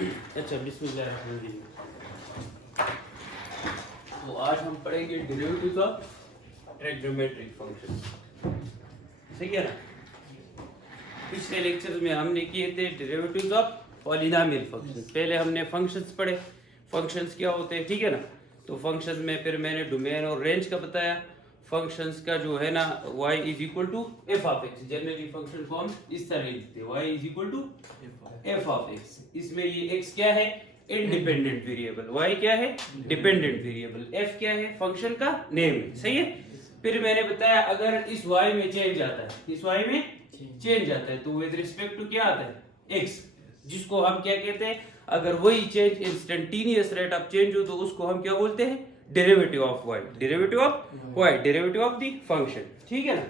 अच्छा, बिस्मिल्लाहिर्रहमानिर्रहीम। तो आज हम पढ़ेंगे डेरिवेटिव्स ऑफ ट्रिग्नोमेट्रिक फंक्शन। सही है ना। पिछले लेक्चर में हमने किए थे डेरिवेटिव्स ऑफ पॉलिनोमियल फंक्शंस। पहले हमने फंक्शंस पढ़े, फंक्शंस क्या होते हैं, ठीक है ना। तो फंक्शंस में फिर मैंने डोमेन और रेंज का बताया। फंक्शंस का जो है ना y is equal to f of x. Generally function को हम इस तरह लिखते हैं, y is equal to f of x. इसमें ये x क्या है, इंडिपेंडेंट वेरिएबल, y क्या है, डिपेंडेंट वेरिएबल, f क्या है, फंक्शन का नेम है। सही है। फिर मैंने बताया अगर इस y में चेंज आता है, इस y में चेंज आता है तो विद रिस्पेक्ट टू क्या आता है, x, जिसको हम क्या कहते हैं, अगर वही change instantaneous rate of change हो तो उसको हम क्या बोलते हैं, derivative of y, derivative of y, derivative of the function. ठीक है ना।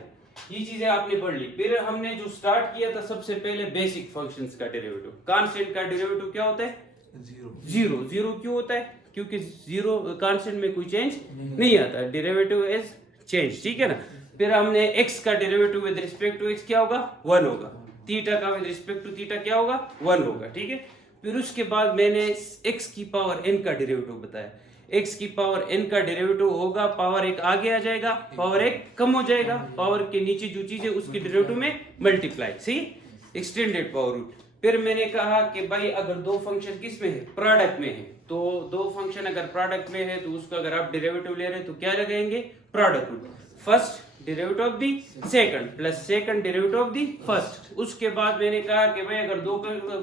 ये चीजें आपने पढ़ ली। फिर हमने जो स्टार्ट किया था सबसे पहले बेसिक फंक्शंस का डेरिवेटिव। कांस्टेंट का डेरिवेटिव क्या होता है, जीरो। जीरो क्यों होता है, क्योंकि जीरो कांस्टेंट में कोई चेंज नहीं आता, डेरिवेटिव इज चेंज। ठीक है ना। फिर हमने x का derivative with respect to x क्या होगा, 1 होगा। थीटा का विद रिस्पेक्ट टू थीटा क्या होगा, 1 होगा। ठीक है। फिर उसके बाद मैंने x की पावर n का डेरिवेटिव बताया। x की पावर n का डेरिवेटिव होगा, पावर एक आगे आ जाएगा, पावर एक कम हो जाएगा, पावर के नीचे जो चीज है उसके डेरिवेटिव में मल्टीप्लाई। सी एक्सटेंडेड पावर रूट। फिर मैंने कहा कि भाई अगर दो फंक्शन किस में है, प्रोडक्ट में है, तो दो फंक्शन अगर प्रोडक्ट में है तो उसका अगर आप डेरिवेटिव ले रहे हैं तो क्या लगाएंगे, product rule. First derivative of the second plus second derivative of the first. उसके बाद मैंने कहा कि भाई अगर दो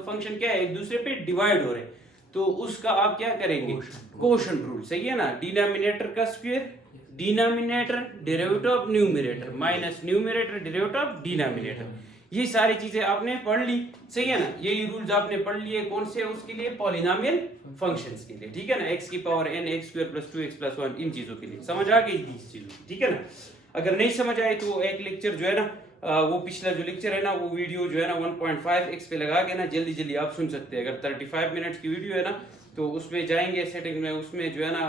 फंक्शन क्या है एक दूसरे पे डिवाइड हो रहे हैं तो उसका आप क्या करेंगे, कोशेंट रूल। सही है ना। डिनोमिनेटर का square, denominator derivative of numerator minus numerator derivative of denominator. ये सारी चीजें आपने पढ़ ली। सही है ना। यही रूल्स आपने पढ़ लिए। कौन से, उसके लिए, पॉलिनोमियल फंक्शंस के लिए। ठीक है ना। x की power n, x square plus 2x plus 1, इन चीजों के लिए समझ आ गई थी चीजों। ठीक है ना। अगर नहीं समझ आए तो एक लेक्चर जो है ना, वो पिछला जो लेक्चर है ना, वो वीडियो जो है ना 1.5x पे लगा के ना जल्दी जल्दी आप सुन सकते हैं। अगर 35 मिनट्स की वीडियो है ना तो उसमें जाएंगे सेटिंग में, उसमें जो है ना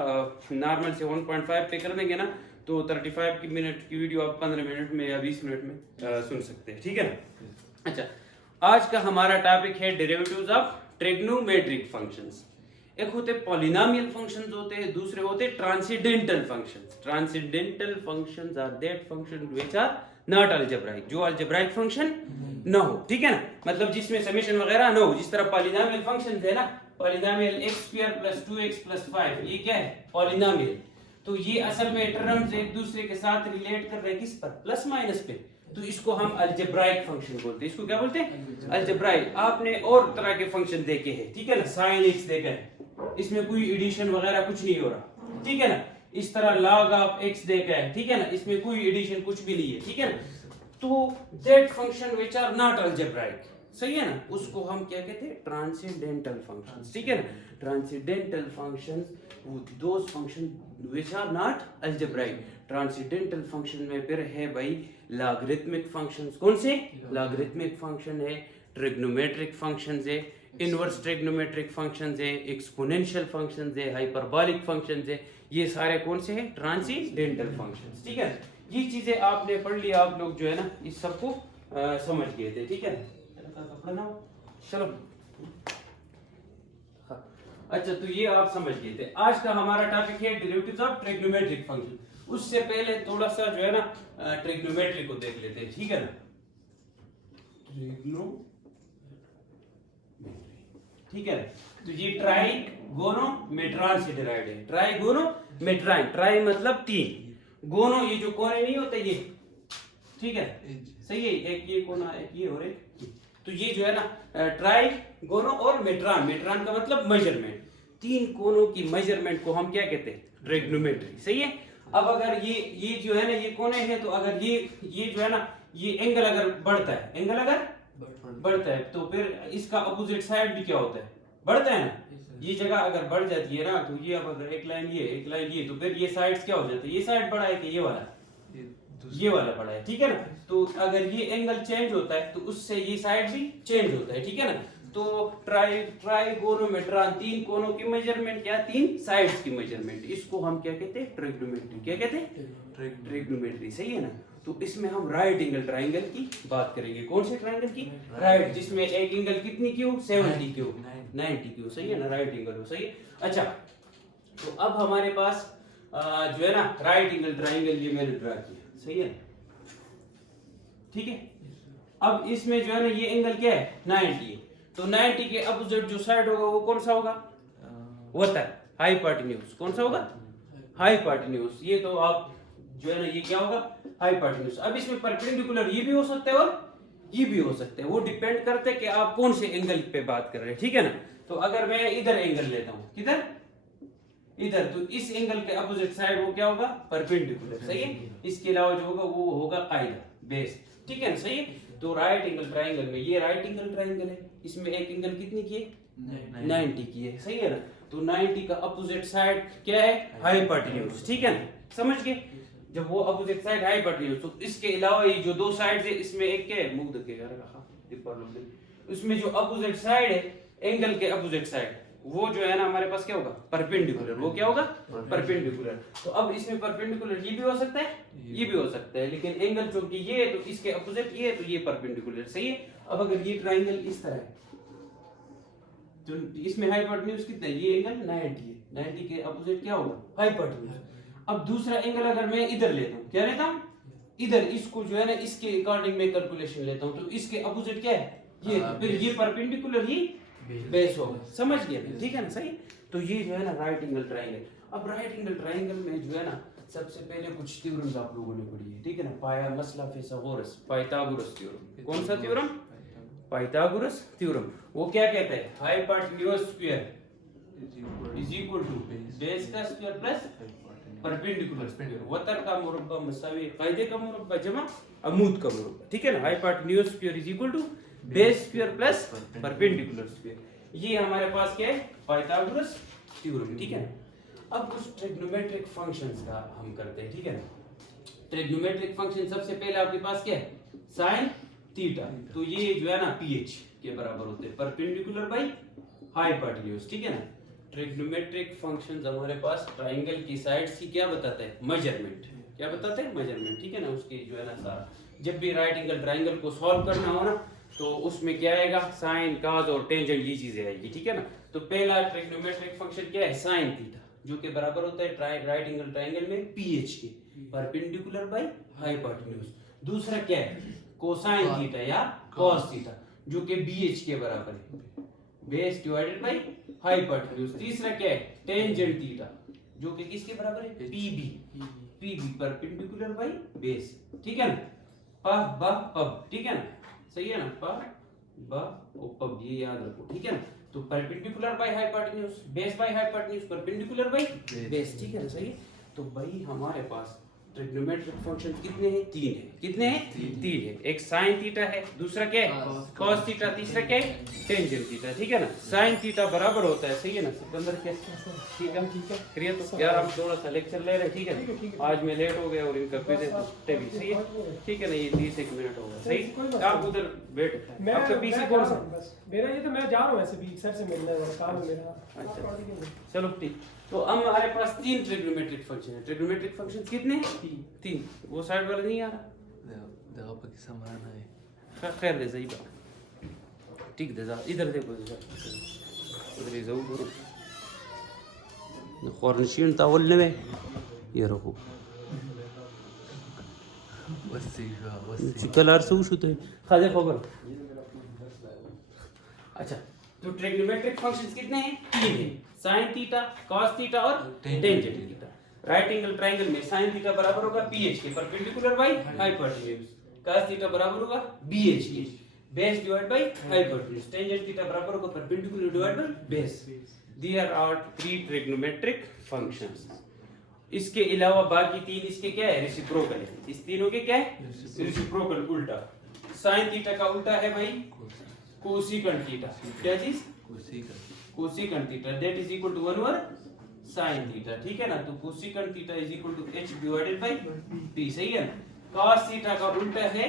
नॉर्मल से 1.5 पे कर देंगे ना तो 35 मिनट की वीडियो आप 15 मिनट में या 20 मिनट में सुन सकते हैं। ठीक है ना। अच्छा, आज का हमारा टॉपिक है डेरिवेटिव्स ऑफ ट्रिग्नोमेट्रिक फंक्शंस। एक होते पॉलिनोमियल फंक्शंस होते हैं, दूसरे होते transcendental functions. Transcendental functions are that function which are not algebraic, जो अलजेब्राइक फंक्शन ना हो। ठीक है ना। मतलब जिसमें समेशन वगैरह ना हो। जिस तरह पॉलिनोमियल फंक्शंस है ना, polynomial x square plus 2x plus 5, ये क्या है, पॉलिनोमियल। तो ये असल में टर्म्स एक दूसरे के साथ रिलेट कर रहे हैं किस पर, प्लस माइनस पे। तो इसको हम अलजेब्राइक फंक्शन बोलते हैं। इसको क्या बोलते हैं, अलजेब्राइक। आपने और तरह के फंक्शन देखे हैं, ठीक है ना। साइन x देखा है, इसमें कोई एडिशन वगैरह कुछ नहीं हो रहा। ठीक है ना। इस तरह log ऑफ x देखा है, ठीक है ना, इसमें कोई एडिशन कुछ भी नहीं है। ठीक है ना। तो that function which are not algebraic, सही है ना, उसको हम क्या कहते हैं, ट्रांसेंडेंटल फंक्शंस। ठीक है ना। Transcendental functions, those function which are not algebraic. Transcendental function में फिर है भाई लॉगरिथमिक फंक्शंस। कौन से, लॉगरिथमिक फंक्शन है, ट्रिग्नोमेट्रिक फंक्शंस है, इनवर्स ट्रिग्नोमेट्रिक फंक्शंस है, एक्सपोनेंशियल फंक्शंस है, हाइपरबोलिक फंक्शंस है। ये सारे कौन से हैं, ट्रांसेंडेंटल फंक्शंस। ठीक है। ये चीजें आपने पढ़ लिया, आप लोग जो है ना इस सबको समझ गए थे। ठीक है। चलो हाँ। अच्छा, तो ये आप समझ गए थे। आज का हमारा टॉपिक है डेरिवेटिव्स ऑफ ट्रिग्नोमेट्रिक फंक्शन। उससे पहले थोड़ा सा जो है ना ट्रिग्नोमेट्री को देख लेते हैं। ठीक है ना। ठीक है। तो ये ट्राइगोनोमेट्रॉन से डिराइव्ड है। ट्राइगोनोमेट्रॉन, ट्राई मतलब तीन, गोनो ये जो कोने नहीं होते ये, ठीक है, सही है, एक ये कोना, एक ये और एक ये। तो ये जो है ना ट्राइगोनो और मेट्रॉन, मेट्रॉन का मतलब मेजरमेंट, तीन कोनों की मेजरमेंट को हम क्या कहते हैं, ट्रिग्नोमेट्री। सही है। अब अगर ये जो है ना ये कोने हैं, तो अगर ये जो है ना ये एंगल अगर बढ़ता है, एंगल अगर बढ़ता है तो फिर इसका अपोजिट साइड भी क्या होता है, बढ़ता है ना। ये जगह अगर बढ़ जाती है ना, तो ये अब अगर एक लाइन ये, एक लाइन ये, तो फिर ये साइड्स क्या हो जाते हैं, ये साइड बड़ा है कि ये वाला बड़ा है। ठीक है ना। तो अगर ये एंगल चेंज होता है तो उससे ये साइड भी चेंज होता है। ठीक है ना। तो ट्राइगोनोमेट्रॉन, तीन कोनों की मेजरमेंट क्या, तीन साइड्स की मेजरमेंट, इसको हम क्या कहते हैं, ट्रिग्नोमेट्री। क्या कहते हैं, ट्रिग्नोमेट्री। सही है ना। तो इसमें हम राइट एंगल ट्राइंगल की बात करेंगे। कौन से ट्राइंगल की? राइट, जिसमें एक एंगल कितनी की हो? 70 की हो, 90 की हो, सही है ना, राइट एंगल हो, सही है। अच्छा, तो अब हमारे पास जो है ना राइट एंगल ट्राइंगल ये मैंने ड्रा किया, सही है, ठीक है। अब इसमें जो है ना ये एंगल क्या है? 90 है। तो 90 के अपोजिट जो साइड होगा वो कौन सा होगा? वतर, हाइपोटेन्यूज। कौन सा होगा? हाइपोटेन्यूज। ये तो आप जो है ना ये क्या होगा? हाइपोटेन्यूज। अब इसमें परपेंडिकुलर ये भी हो सकता है और ये भी हो सकता है, वो डिपेंड करता है कि आप कौन से एंगल पे बात कर रहे हैं, ठीक है ना। तो अगर मैं इधर एंगल लेता हूं, किधर? इधर, तो इस एंगल के अपोजिट साइड वो क्या होगा? परपेंडिकुलर, सही है। इसके अलावा जो होगा वो होगा कायदा, बेस, ठीक है ना, सही है। तो राइट एंगल ट्राइंगल में ये राइट एंगल ट्राइंगल है, इसमें एक एंगल कितनी की है? 90 की है, सही है ना। तो 90 का अपोजिट साइड क्या है? हाइपोटेन्यूज, ठीक है ना, समझ गए। जब वो अपोजिट साइड हाइपोटेन्यूज, तो इसके अलावा ये जो दो साइड्स है इसमें एक क्या है? मुंह देखे यार, उसमें जो अपोजिट साइड है, एंगल के अपोजिट साइड, वो जो है ना हमारे पास क्या होगा? परपेंडिकुलर। वो क्या होगा? परपेंडिकुलर। तो अब इसमें परपेंडिकुलर ये भी हो सकता है, ये भी हो सकता है, लेकिन एंगल चूंकि ये है तो इसके अपोजिट ये है, तो ये परपेंडिकुलर, सही है। अब अगर ये ट्राइंगल इस तरह है तो इसमें हाइपोटेन्यूज कितना है? ये एंगल 90 है, 90 के अपोजिट क्या होगा? हाइपोटेन्यूज। अब दूसरा एंगल अगर मैं इधर लेता हूं, क्या लेता हूं? इधर, इसको जो है ना इसके अकॉर्डिंग मैं कैलकुलेशन लेता हूं, तो इसके अपोजिट क्या है? ये, तो फिर ये परपेंडिकुलर ही बेस होगा, समझ गए, ठीक है ना, सही। तो ये जो है ना राइट एंगल ट्राइंगल। अब राइट एंगल ट्राइंगल में जो है ना सबसे पहले कुछ थ्योरम्स आप लोगों ने पढ़ी है, ठीक है ना। पाया मसला फिसागोरस, पाइथागोरस थ्योरम। कौन सा थ्योरम? Pythagoras theorem. वो क्या कहता है? Hypotenuse square is equal to base का स्क्वायर प्लस परपेंडिकुलर स्क्वायर, वतर का मुरब्बा मसावी कायदे का मुरब्बा जमा अमूद का मुरब्बा, ठीक है ना। Hypotenuse square is equal to base square plus perpendicular square. ये हमारे पास क्या है? पाइथागोरस थ्योरम, ठीक है। अब कुछ ट्रिग्नोमेट्रिक फंक्शंस का हम करते हैं, ठीक है ना। ट्रिग्नोमेट्रिक फंक्शन सबसे पहले आपके पास क्या है? Sine theta. तो ये जो है ना ph के बराबर होते हैं परपेंडिकुलर बाय हाइपोटेन्यूज, ठीक है ना। ट्रिग्नोमेट्रिक फंक्शंस हमारे पास ट्राइंगल की साइड्स की क्या बताता है? मेजरमेंट। क्या बताते हैं? मेजरमेंट, ठीक है ना। उसकी जो है ना सारा, जब भी राइट एंगल ट्राइंगल को सॉल्व करना हो ना तो उसमें क्या आएगा? साइन, कॉस और टेंजेंट, ये चीजें आएगी, ठीक है ना। तो पहला ट्रिग्नोमेट्रिक फंक्शन क्या है? साइन थीटा, जो कि बराबर होता है राइट एंगल ट्राइंगल में ph के, परपेंडिकुलर बाय हाइपोटेन्यूज। दूसरा क्या है? कोसाइन थीटा या कॉस थीटा, जो कि bh के बराबर है, बेस डिवाइडेड बाय हाइपोटेन्यूज। तीसरा क्या है? टेंजेंट थीटा, जो कि किसके बराबर है? pb परपेंडिकुलर बाय बेस, ठीक है ना। पब ब पब, ठीक है ना, सही है ना। पब ब और पब, ये याद रखो, ठीक है ना। तो perpendicular by hypotenuse, base by hypotenuse, perpendicular by base, ठीक है ना, सही है। तो भाई हमारे पास ट्रिग्नोमेट्रिक फंक्शन कितने हैं? 3 है। कितने हैं? 3 है। एक साइन थीटा है, दूसरा क्या है? कॉस थीटा, तीसरा क्या है? टेंजेंट थीटा, ठीक है ना। साइन थीटा बराबर होता है, सही है ना सिकंदर क्या? ठीक है, ठीक है, क्लियर। तो यार हम थोड़ा सा लेक्चर ले रहे हैं, ठीक है। आज मैं लेट हो गया और इनका क्विज है तो भी सही है, ठीक है ना। ये 30 मिनट हो गया, सही। आप उधर बैठ, आपका पीसी कौन सा? मेरा ये तो मैं जा रहा हूं ऐसे भी सर से मिलने, काम है मेरा। अच्छा, चलो ठीक। तो अब हमारे पास 3 ट्रिग्नोमेट्रिक फंक्शन है। ट्रिग्नोमेट्रिक फंक्शन कितने हैं? 3। वो साइड वाला नहीं आ रहा, देखो पक्की समाना है। खैर दे सही बात, ठीक दे जा। इधर देखो, इधर ही जाओ करो खौरनशीन तावल ने में ये रखो वसी कलर से उस होते खाजे खबर। अच्छा, तो ट्रिग्नोमेट्रिक फंक्शंस कितने हैं? 3 हैं। साइन थीटा, कॉस थीटा और tangent theta. Right angle triangle में साइन थीटा बराबर होगा ph के, perpendicular by hypotenuse. Cos theta बराबर होगा bh के, base divide by hypotenuse. Tangent theta बराबर होगा perpendicular divide by base. There are 3 trigonometric functions. इसके अलावा बाकी 3 इसके क्या है? रेसिप्रोकल है। इस तीनों के क्या है? रेसिप्रोकल, उल्टा। साइन थीटा का उल्टा है भाई कोसिकेंट थीटा। क्या चीज? Cosecant theta, that is equal to 1 over sin theta, ठीक है ना। तो cosecant theta is equal to h divided by p, सही है ना। cos थीटा का उल्टा है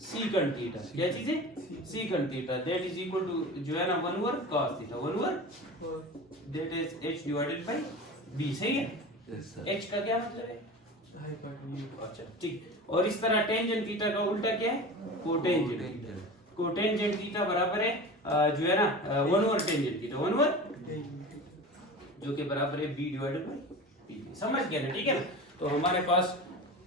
सीकेंट थीटा। क्या चीज है? Secant theta, that is equal to जो है ना 1 over cos theta, 1 over that is h divided by b, सही है। h का क्या मतलब है? अच्छा ठीक। और इस तरह टेंजेंट थीटा का उल्टा क्या है? कोटेंजेंट। कोटेंजेंट थीटा बराबर है जो है ना 1 ओवर टेंजेंट थीटा, 1 ओवर जो कि बराबर है b डिवाइडेड बाय p। समझ गए ना? ठीक है ना? तो हमारे पास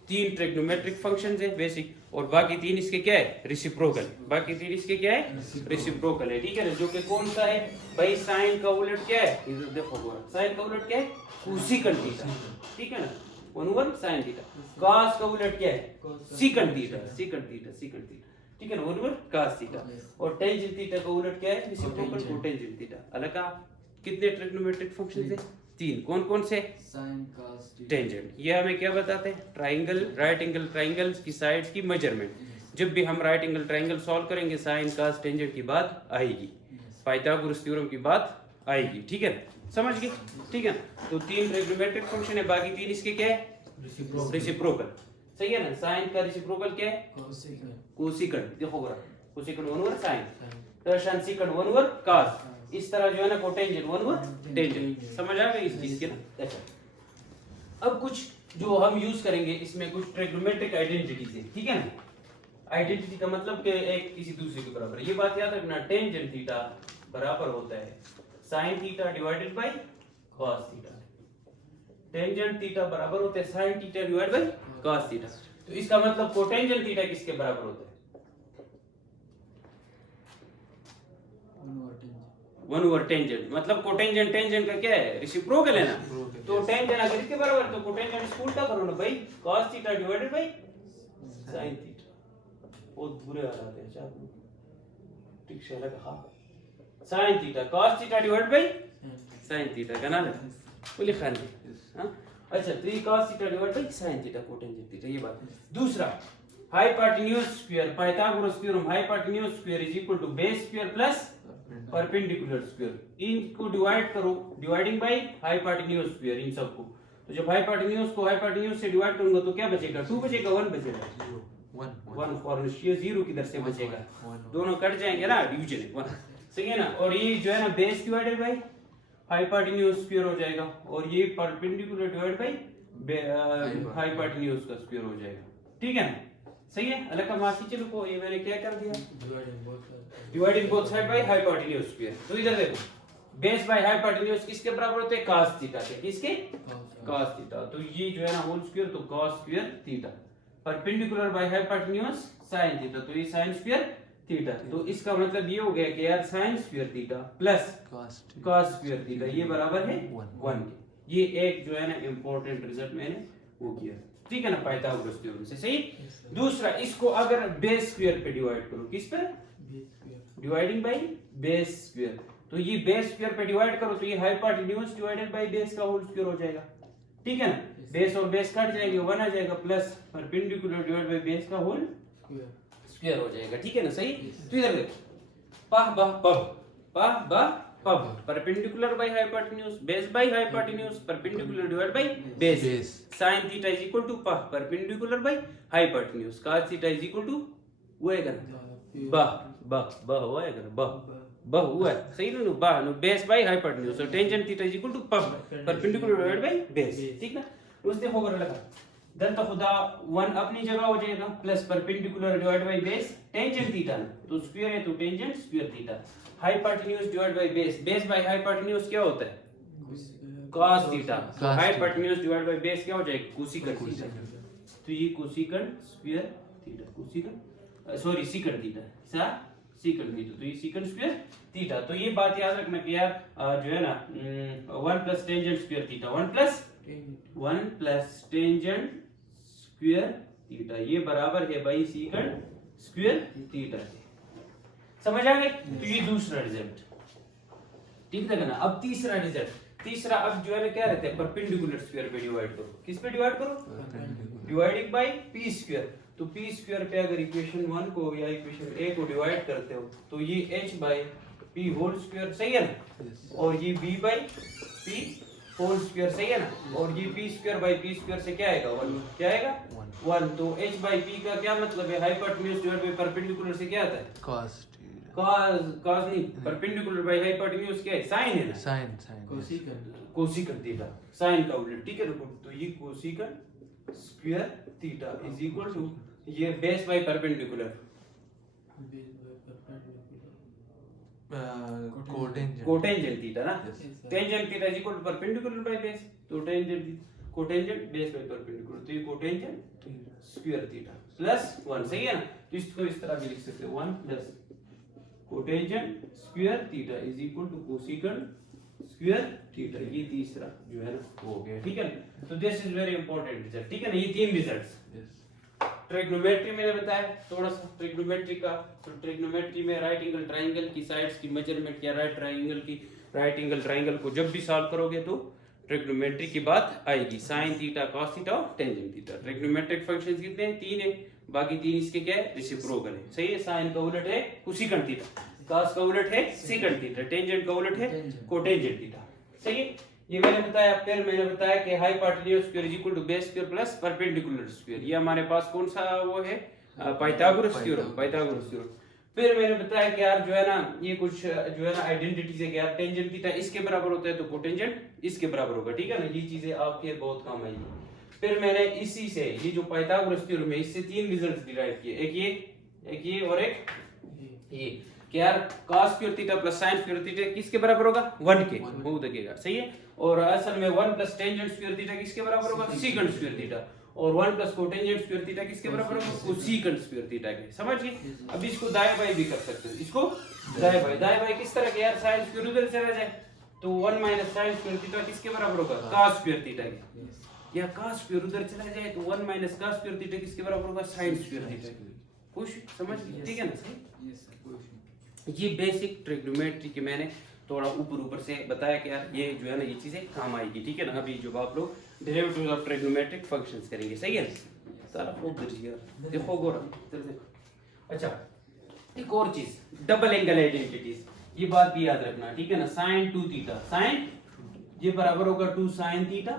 3 ट्रिग्नोमेट्रिक फंक्शंस है बेसिक, और बाकी 3 इसके क्या है? रेसिप्रोकल। बाकी 3 इसके क्या है? रेसिप्रोकल है। ठीक है ना? जो कि कौन सा है भाई? साइन का उलट क्या है? इधर देखो, साइन का उलट क्या है? Cosecant theta. ठीक है ना? 1 ओवर साइन थीटा। कॉस का उलट क्या है? Second theta, second theta, second theta. ठीक है ना? 1 ओवर cos थीटा। और टेंजेंट थीटा का उलट क्या है? Reciprocal cotangent theta. अलग का कितने ट्रिग्नोमेट्रिक फंक्शंस है? 3। कौन कौन से? Sine cos tangent. ये हमें क्या बताते हैं? ट्राइंगल, राइट एंगल ट्राइंगल्स की साइड्स की मेजरमेंट। जब भी हम राइट एंगल ट्राइंगल सॉल्व करेंगे साइन कॉस टेंजेंट की बात आएगी, पाइथागोरस थ्योरम की बात आएगी। ठीक है ना? समझ गए? ठीक है ना? तो 3 ट्रिग्नोमेट्रिक फंक्शन है, बाकी 3 इसके क्या है? रेसिप्रोकल। सही है ना? साइन का रेसिप्रोकल क्या है? कोसेकंड। देखो बरा, कोसेकंड 1 ओवर साइन, टर्शन सेकंड 1 ओवर cos। इस तरह जो है ना कोटेंजेंट 1 ओवर टेंजेंट। समझ आ गई इस चीज के ना? अच्छा, अब कुछ जो हम यूज करेंगे इसमें कुछ ट्रिग्नोमेट्रिक आइडेंटिटीज है। ठीक है ना? आइडेंटिटी का मतलब कि एक किसी दूसरे के बराबर। ये बात याद रखना, टेंजेंट थीटा बराबर होता है sin theta divided bye cos theta. Tangent theta बराबर होता है sin theta divided bye cos theta. तो इसका मतलब कोटेंजेंट थीटा किसके बराबर होता है? 1 ओवर टेंजेंट। मतलब कोटेंजेंट टेंजेंट का क्या है? रेसिप्रोकल है ना? तो टेंजेंट अगर इसके बराबर है तो कोटेंजेंट इसको उल्टा करो ना भाई, cos theta divided by sin theta. बहुत बुरे हालात है अच्छा ठीक से लगा। हां, sin theta cos theta divided by sin theta का ना बोली खान। हां अच्छा, तो ये cos theta divided by sin theta cotangent theta, ये बात। दूसरा, hypotenuse square, Pythagoras theorem, hypotenuse square is equal to base square plus perpendicular square. इनको डिवाइड करो, डिवाइडिंग बाय हाइपोटेन्यूज स्क्वायर इन सबको। तो जब हाइपोटेन्यूज को हाइपोटेन्यूज से डिवाइड करूंगा तो क्या बचेगा? 2 बचेगा, 1 बचेगा, 1 और ये 0 किधर से बचेगा? दोनों कट जाएंगे ना, डिवीजन है 1। सही है ना? और ये जो है ना base divided by hypotenuse square हो जाएगा, और ये परपेंडिकुलर डिवाइड बाय हाइपोटेन्यूज का स्क्वायर हो जाएगा। ठीक है ना? सही है? अलग का मासी चलो को ये मैंने क्या कर दिया? Dividing both side by hypotenuse square. तो इधर देखो, बेस बाय हाइपोटेन्यूज किसके बराबर होते हैं? cos थीटा के। किसके? cos theta. तो ये जो है ना होल स्क्वायर, तो cos square theta. Perpendicular by hypotenuse sin theta, तो ये sin स्क्वायर थीटा। तो इसका मतलब ये हो गया कि यार sin square theta plus cos square theta ये बराबर है 1 के। ये एक जो है ना इंपॉर्टेंट रिजल्ट मैंने वो किया। ठीक है ना? पाइथागोरस थ्योरम से। सही। दूसरा, इसको अगर बेस स्क्वायर पे डिवाइड करो, किस पे? Dividing by base square. तो ये बेस स्क्वायर पे डिवाइड करो तो ये हाइपोटेन्यूज डिवाइडेड बाय बेस का होल स्क्वायर हो जाएगा। ठीक है ना? बेस और बेस कट जाएंगे, 1 आ जाएगा, plus perpendicular divide by base का होल स्क्वायर हो जाएगा। ठीक है ना? सही। तो इधर देखो, पह बह पब, पह बह पब, perpendicular by hypotenuse, base by hypotenuse, perpendicular divide by base. sin theta is equal to पह perpendicular by hypotenuse, cos theta is equal to वो है बह बह बह हुआ है बह हुआ है। सही ना? बह नो base by hypotenuse, so tangent theta is equal to पह परपेंडिकुलर डिवाइड बाय बेस। ठीक ना? उससे होगा लगा देन तो खुदा 1 अपनी जगह हो जाएगा, plus perpendicular divide by base tangent theta ना, तो स्क्वायर है तो tangent square theta. Hypotenuse divide by base, base by hypotenuse क्या होता है? cos theta. तो हाइपोटेन्यूज डिवाइड बाय बेस क्या हो जाएगा? Cosecant theta. तो ये cosecant square theta, cosecant sorry secant theta, सा सेकंड थीटा। तो ये सेकंड स्क्वायर थीटा। तो ये बात याद रखना कि यार जो है ना 1 plus tangent square theta, 1 plus tangent square theta ये बराबर है भाई सेकंड स्क्वायर थीटा। समझ आ गई? तो ये दूसरा रिजल्ट। ठीक है ना? अब तीसरा रिजल्ट, तीसरा अब जो है ना क्या रहता है? परपेंडिकुलर स्क्वायर पे डिवाइड करो। किस पे डिवाइड करो? Dividing by P square. तो पी स्क्वायर पे अगर इक्वेशन 1 को या इक्वेशन a को डिवाइड करते हो तो ये h by p whole square, सही है ना? और ये b by p whole square, सही है ना? और ये p square by p square से क्या आएगा? 1। क्या आएगा? 1। तो h बाय p का क्या मतलब है? हाइपोटेन्यूज डिवाइड बाय परपेंडिकुलर से क्या आता है? cos नहीं, परपेंडिकुलर बाय हाइपोटेन्यूज क्या है? sin है ना? sin कोसेकंड थीटा, sin का उल्टा। ठीक है? तो ये cosecant square theta is equal to ये base by perpendicular cotangent theta ना, tangent theta is equal to perpendicular by base, तो कोटेंजेंट बेस बाय परपेंडिकुलर, तो ये कोटेंजेंट स्क्वायर थीटा प्लस 1, सही है ना। तो इसको इस तरह भी लिख सकते हैं 1 plus cotangent square theta is equal to cosecant square theta, ये तीसरा जो है ना हो गया, ठीक है ना। तो this is very important result, ठीक है ना। ये तीन रिजल्ट्स ट्रिग्नोमेट्री मैंने बताया थोड़ा सा ट्रिग्नोमेट्री का, तो ट्रिग्नोमेट्री में राइट एंगल ट्रायंगल की साइड्स की मेजरमेंट या राइट एंगल ट्रायंगल को जब भी सॉल्व करोगे तो ट्रिग्नोमेट्री की बात आएगी, साइन थीटा कॉस थीटा और टेंजेंट थीटा। ट्रिग्नोमेट्रिक फंक्शंस कितने हैं? 3 है, बाकी 3 इसके क्या है? रेसिप्रोकल है, सही है। साइन का उलट है कोसेकेंट थीटा, कॉस का उलट है सेकंड थीटा, टेंजेंट का उलट है कोटेंजेंट थीटा, सही है। ये मैंने बताया, फिर मैंने बताया कि hypotenuse square is equal to base square plus perpendicular square, ये हमारे पास कौन सा वो है? Pythagoras theorem. फिर मैंने बताया कि यार जो है ना ये कुछ जो है ना आइडेंटिटीज है कि यार टेंजेंट थीटा इसके बराबर होता है तो कोटेंजेंट इसके बराबर होगा, ठीक है ना। ये चीजें आपके बहुत काम आएगी। फिर मैंने इसी से ये जो पाइथागोरस थ्योरम है इससे 3 रिजल्ट्स डिराइव किए, एक ये और एक ये, कि यार cos square theta plus sin square theta किसके बराबर होगा? 1 के, बहुत देखेगा, सही है। और असल में 1 प्लस टेंजेंट स्क्वायर थीटा किसके बराबर होगा? सेकंड स्क्वायर थीटा, और 1 प्लस कोटेंजेंट स्क्वायर थीटा किसके बराबर होगा? कोसेकेंट स्क्वायर थीटा के, समझ गए। अब इसको दाएं बाएं भी कर सकते हैं, इसको दाएं बाएं किस तरह के? यार sin स्क्वायर उधर चला जाए तो 1 माइनस sin स्क्वायर थीटा किसके बराबर होगा? cos स्क्वायर थीटा के, या cos स्क्वायर उधर चला जाए तो 1 माइनस cos स्क्वायर थीटा किसके बराबर होगा? sin स्क्वायर थीटा के। खुश, समझ गए, ठीक है ना, सही। ये बेसिक ट्रिग्नोमेट्री के मैंने थोड़ा ऊपर से बताया कि यार ये जो है ना ये चीजें काम आएगी, ठीक है ना। अभी जब आप लोग डेरिवेटिव्स ऑफ ट्रिग्नोमेट्रिक फंक्शंस करेंगे, सही है ना। सारा खूब यार देखो गोरा, अच्छा एक और चीज, डबल एंगल आइडेंटिटीज, ये बात भी याद रखना, ठीक है ना। sin 2 थीटा, sin ये बराबर होगा 2 sin थीटा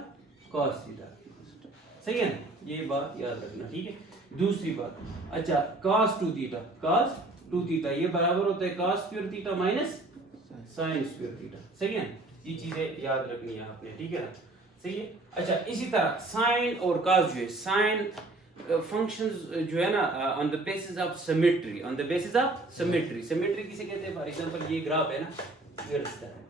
cos थीटा, सही है ना, ये बात याद रखना, ठीक है। दूसरी बात, अच्छा cos 2 थीटा, cos 2 थीटा ये बराबर होता है cos square theta minus sin square theta, सही है। ये चीजें याद रखनी है आपने, ठीक है ना, सही है। अच्छा इसी तरह sin और cos जो है, sin फंक्शंस जो है ना on the basis of symmetry, on the basis of symmetry, symmetry किसे कहते हैं? फॉर एग्जांपल ये ग्राफ है ना, ये रास्ता है,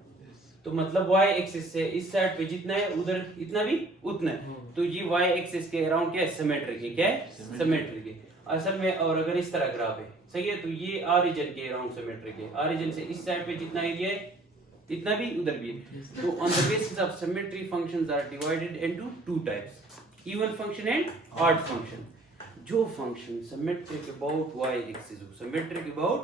तो मतलब y एक्सिस से इस साइड पे जितना है उधर इतना भी उतना है, तो ये y एक्सिस के अराउंड क्या है? सिमेट्रिक है, क्या है? सिमेट्रिक है असल में। और अगर इस तरह ग्राफ है, सही है, तो ये ऑरिजिन के अराउंड सिमेट्रिक है, ऑरिजिन से इस साइड पे जितना एरिया है इतना भी उधर भी है। तो on the basis of symmetry functions are divided into 2 types, even function and odd function. जो function symmetric about y axis हो, सिमेट्रिक अबाउट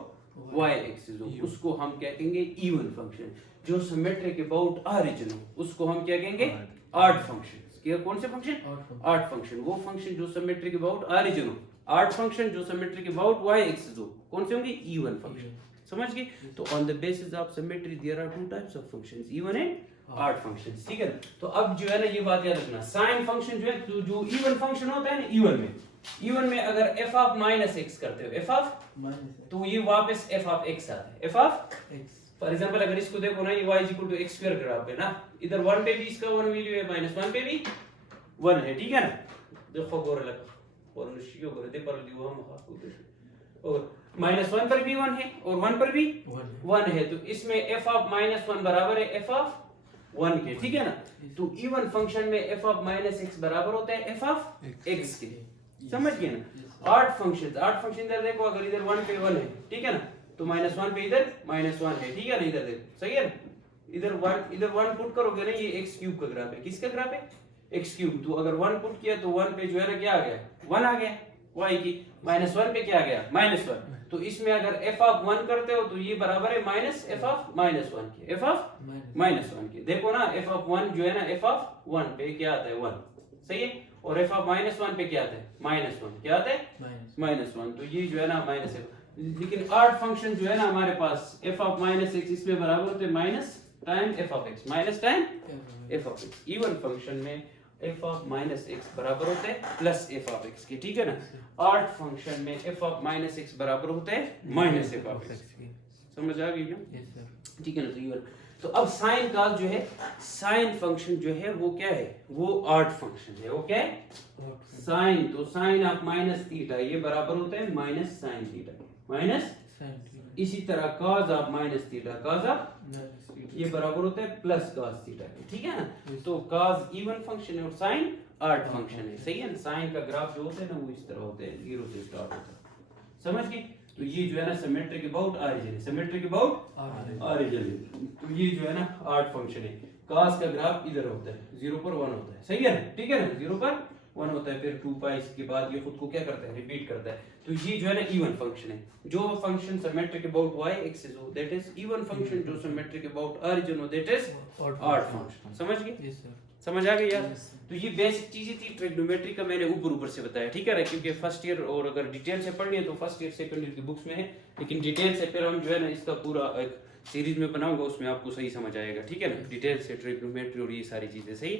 y एक्सिस हो, उसको हम क्या कहेंगे? Even function. जो सिमेट्रिक अबाउट ऑरिजिन हो उसको हम क्या कहेंगे? Odd function. क्या, कौन से फंक्शन? Odd function. वो फंक्शन जो सिमेट्रिक अबाउट ऑरिजिन हो, ऑड फंक्शन जो सिमेट्रिक अबाउट y एक्सिस हो, कौन से होंगे? इवन फंक्शन, समझ गए। तो on the basis of symmetry there are 2 types of functions, even and odd functions, ठीक है। तो अब जो है ना ये बात याद रखना, साइन फंक्शन जो है तो जो इवन फंक्शन होता है ना, इवन में अगर f ऑफ माइनस x करते हो, f ऑफ, तो ये वापस f ऑफ x आता है, f of x। For example अगर इसको देखो ना, ये y x स्क्वायर ग्राफ है ना, इधर 1 पे भी इसका 1 वैल्यू है, -1 पे भी 1 है, ठीक है ना। देखो गोरे लग और निश्चियो गोरे दे पर दियो हम और -1 पर भी 1 है और 1 पर भी 1 है, तो इसमें f ऑफ -1 बराबर है f ऑफ 1 के, ठीक है ना। तो इवन फंक्शन में f ऑफ -x बराबर होता है f ऑफ x के, समझ गए ना। ऑड फंक्शन इधर देखो, अगर इधर 1 पे 1 है, ठीक है ना, तो -1 पे इधर -1 है, ठीक है ना, इधर देखो, सही है ना। इधर 1 पुट करोगे ना, ये x क्यूब का ग्राफ है, किसका ग्राफ है? x cube. तो अगर 1 पुट किया तो 1 पे जो है ना क्या आ गया? 1 आ गया y की, -1 पे क्या आ गया? -1। तो इसमें अगर f ऑफ 1 करते हो तो ये बराबर है माइनस f ऑफ -1 के, f ऑफ -1 के। देखो ना f ऑफ 1 जो है ना, f ऑफ 1 पे क्या आता है? 1, सही है। और f ऑफ -1 पे क्या आता है? -1, क्या आता है? -1। तो ये जो है ना माइनस है, लेकिन ऑड फंक्शन जो है ना हमारे पास f ऑफ -x इसमें बराबर होते हैं minus time f of x, minus time f of x। Even function में f ऑफ -x बराबर होता है प्लस f ऑफ x के, ठीक है ना। ऑड फंक्शन में f ऑफ -x बराबर होता है माइनस f ऑफ x। समझ आ गई ना? ठीक है ना। तो इवन तो अब साइन का जो है, साइन फंक्शन जो है वो क्या है, वो ऑड फंक्शन है। वो क्या है, साइन। तो साइन ऑफ माइनस थीटा ये बराबर होता है माइनस साइन थीटा, माइनस। इसी तरह cos of minus theta, cos of ये बराबर होता है प्लस cos थीटा, ठीक है ना। तो cos इवन फंक्शन है और sin ऑड फंक्शन है, सही है ना। साइन का ग्राफ जो होता है ना वो इस तरह होते हैं, 0 से स्टार्ट होता है, समझ गए। तो ये जो है ना सिमेट्रिक अबाउट ऑरिजिन है, सिमेट्रिक अबाउट ऑरिजिन है। तो ये जो है ना ऑड फंक्शन है। cos का ग्राफ इधर होता है, 0 पर 1 होता है, सही है ना, ठीक है ना। 0 पर 1 होता है, फिर 2 पाई इसके बाद ये खुद को क्या करता है, रिपीट करता है। तो ये जो है ना इवन फंक्शन है। जो function symmetric about y axis हो दैट इज इवन फंक्शन, जो सिमेट्रिक अबाउट ऑरिजिन हो दैट इज ऑड फंक्शन। समझ गए, समझ आ गई यार। तो ये बेसिक चीजें थी ट्रिग्नोमेट्री का, मैंने ऊपर से बताया, ठीक है ना। क्योंकि फर्स्ट ईयर और अगर डिटेल से पढ़नी है तो फर्स्ट ईयर सेकंड ईयर की बुक्स में है, लेकिन डिटेल से फिर हम जो है ना इसका पूरा एक सीरीज में बनाऊंगा, उसमें आपको सही समझ आएगा, ठीक है ना। डिटेल से ट्रिग्नोमेट्री और ये सारी चीजें, सही।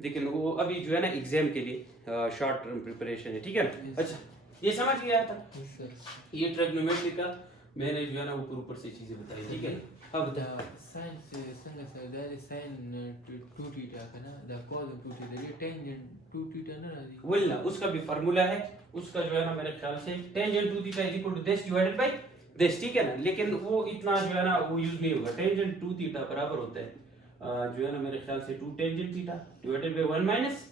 लेकिन वो अभी जो है ना एग्जाम के लिए शॉर्ट टर्म प्रिपरेशन है, ठीक है ना। अच्छा, ये समझ गया था। ये ट्रिग्नोमेट्री का मैंने जो है ना ऊपर से चीजें बताई, ठीक है। अब sin sin 2 theta का ना the cos of 2 theta ये tangent 2 theta ना राजी वही ना, उसका भी फार्मूला है। उसका जो है ना मेरे ख्याल से tangent 2 theta is equal to this divided by this, ठीक है ना। लेकिन वो इतना जो है ना वो यूज नहीं होगा। टेंजेंट 2 थीटा बराबर होता है जो है ना मेरे ख्याल से 2 tangent theta divided bye 1 minus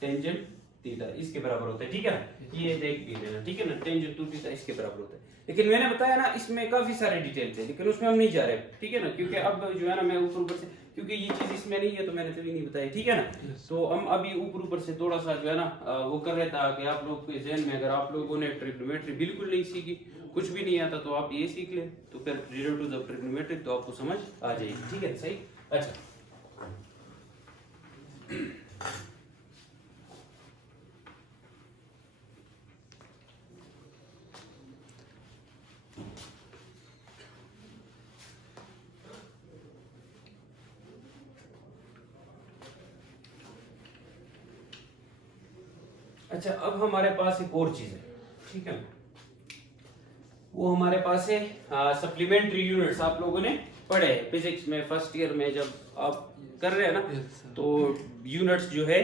tangent theta, इसके बराबर होता है, ठीक है ना। ये देख भी लेना, ठीक है ना। टेंजेंट 2 थीटा इसके बराबर होता है। लेकिन मैंने बताया ना इसमें काफी सारे डिटेल्स है, लेकिन उसमें हम नहीं जा रहे, ठीक है ना। क्योंकि अब जो है ना मैं ऊपर से, क्योंकि ये चीज इसमें नहीं है तो मैंने तभी नहीं बताया, ठीक है ना। तो हम अभी ऊपर से थोड़ा सा जो है ना वो कर रहे था कि आप लोग के ज़हन में, अगर आप लोगों ने ट्रिग्नोमेट्री बिल्कुल नहीं सीखी, कुछ भी नहीं आता, तो आप ये सीख ले, तो फिर डेरिवेटिव्स ऑफ ट्रिग्नोमेट्री तो आपको समझ आ जाएगी, ठीक है, सही। अच्छा, अच्छा, अब हमारे पास एक और चीज है, ठीक है। वो हमारे पास है सप्लीमेंट्री यूनिट्स। आप लोगों ने पढ़े हैं फिजिक्स में फर्स्ट ईयर में, जब आप कर रहे हैं ना, तो यूनिट्स जो है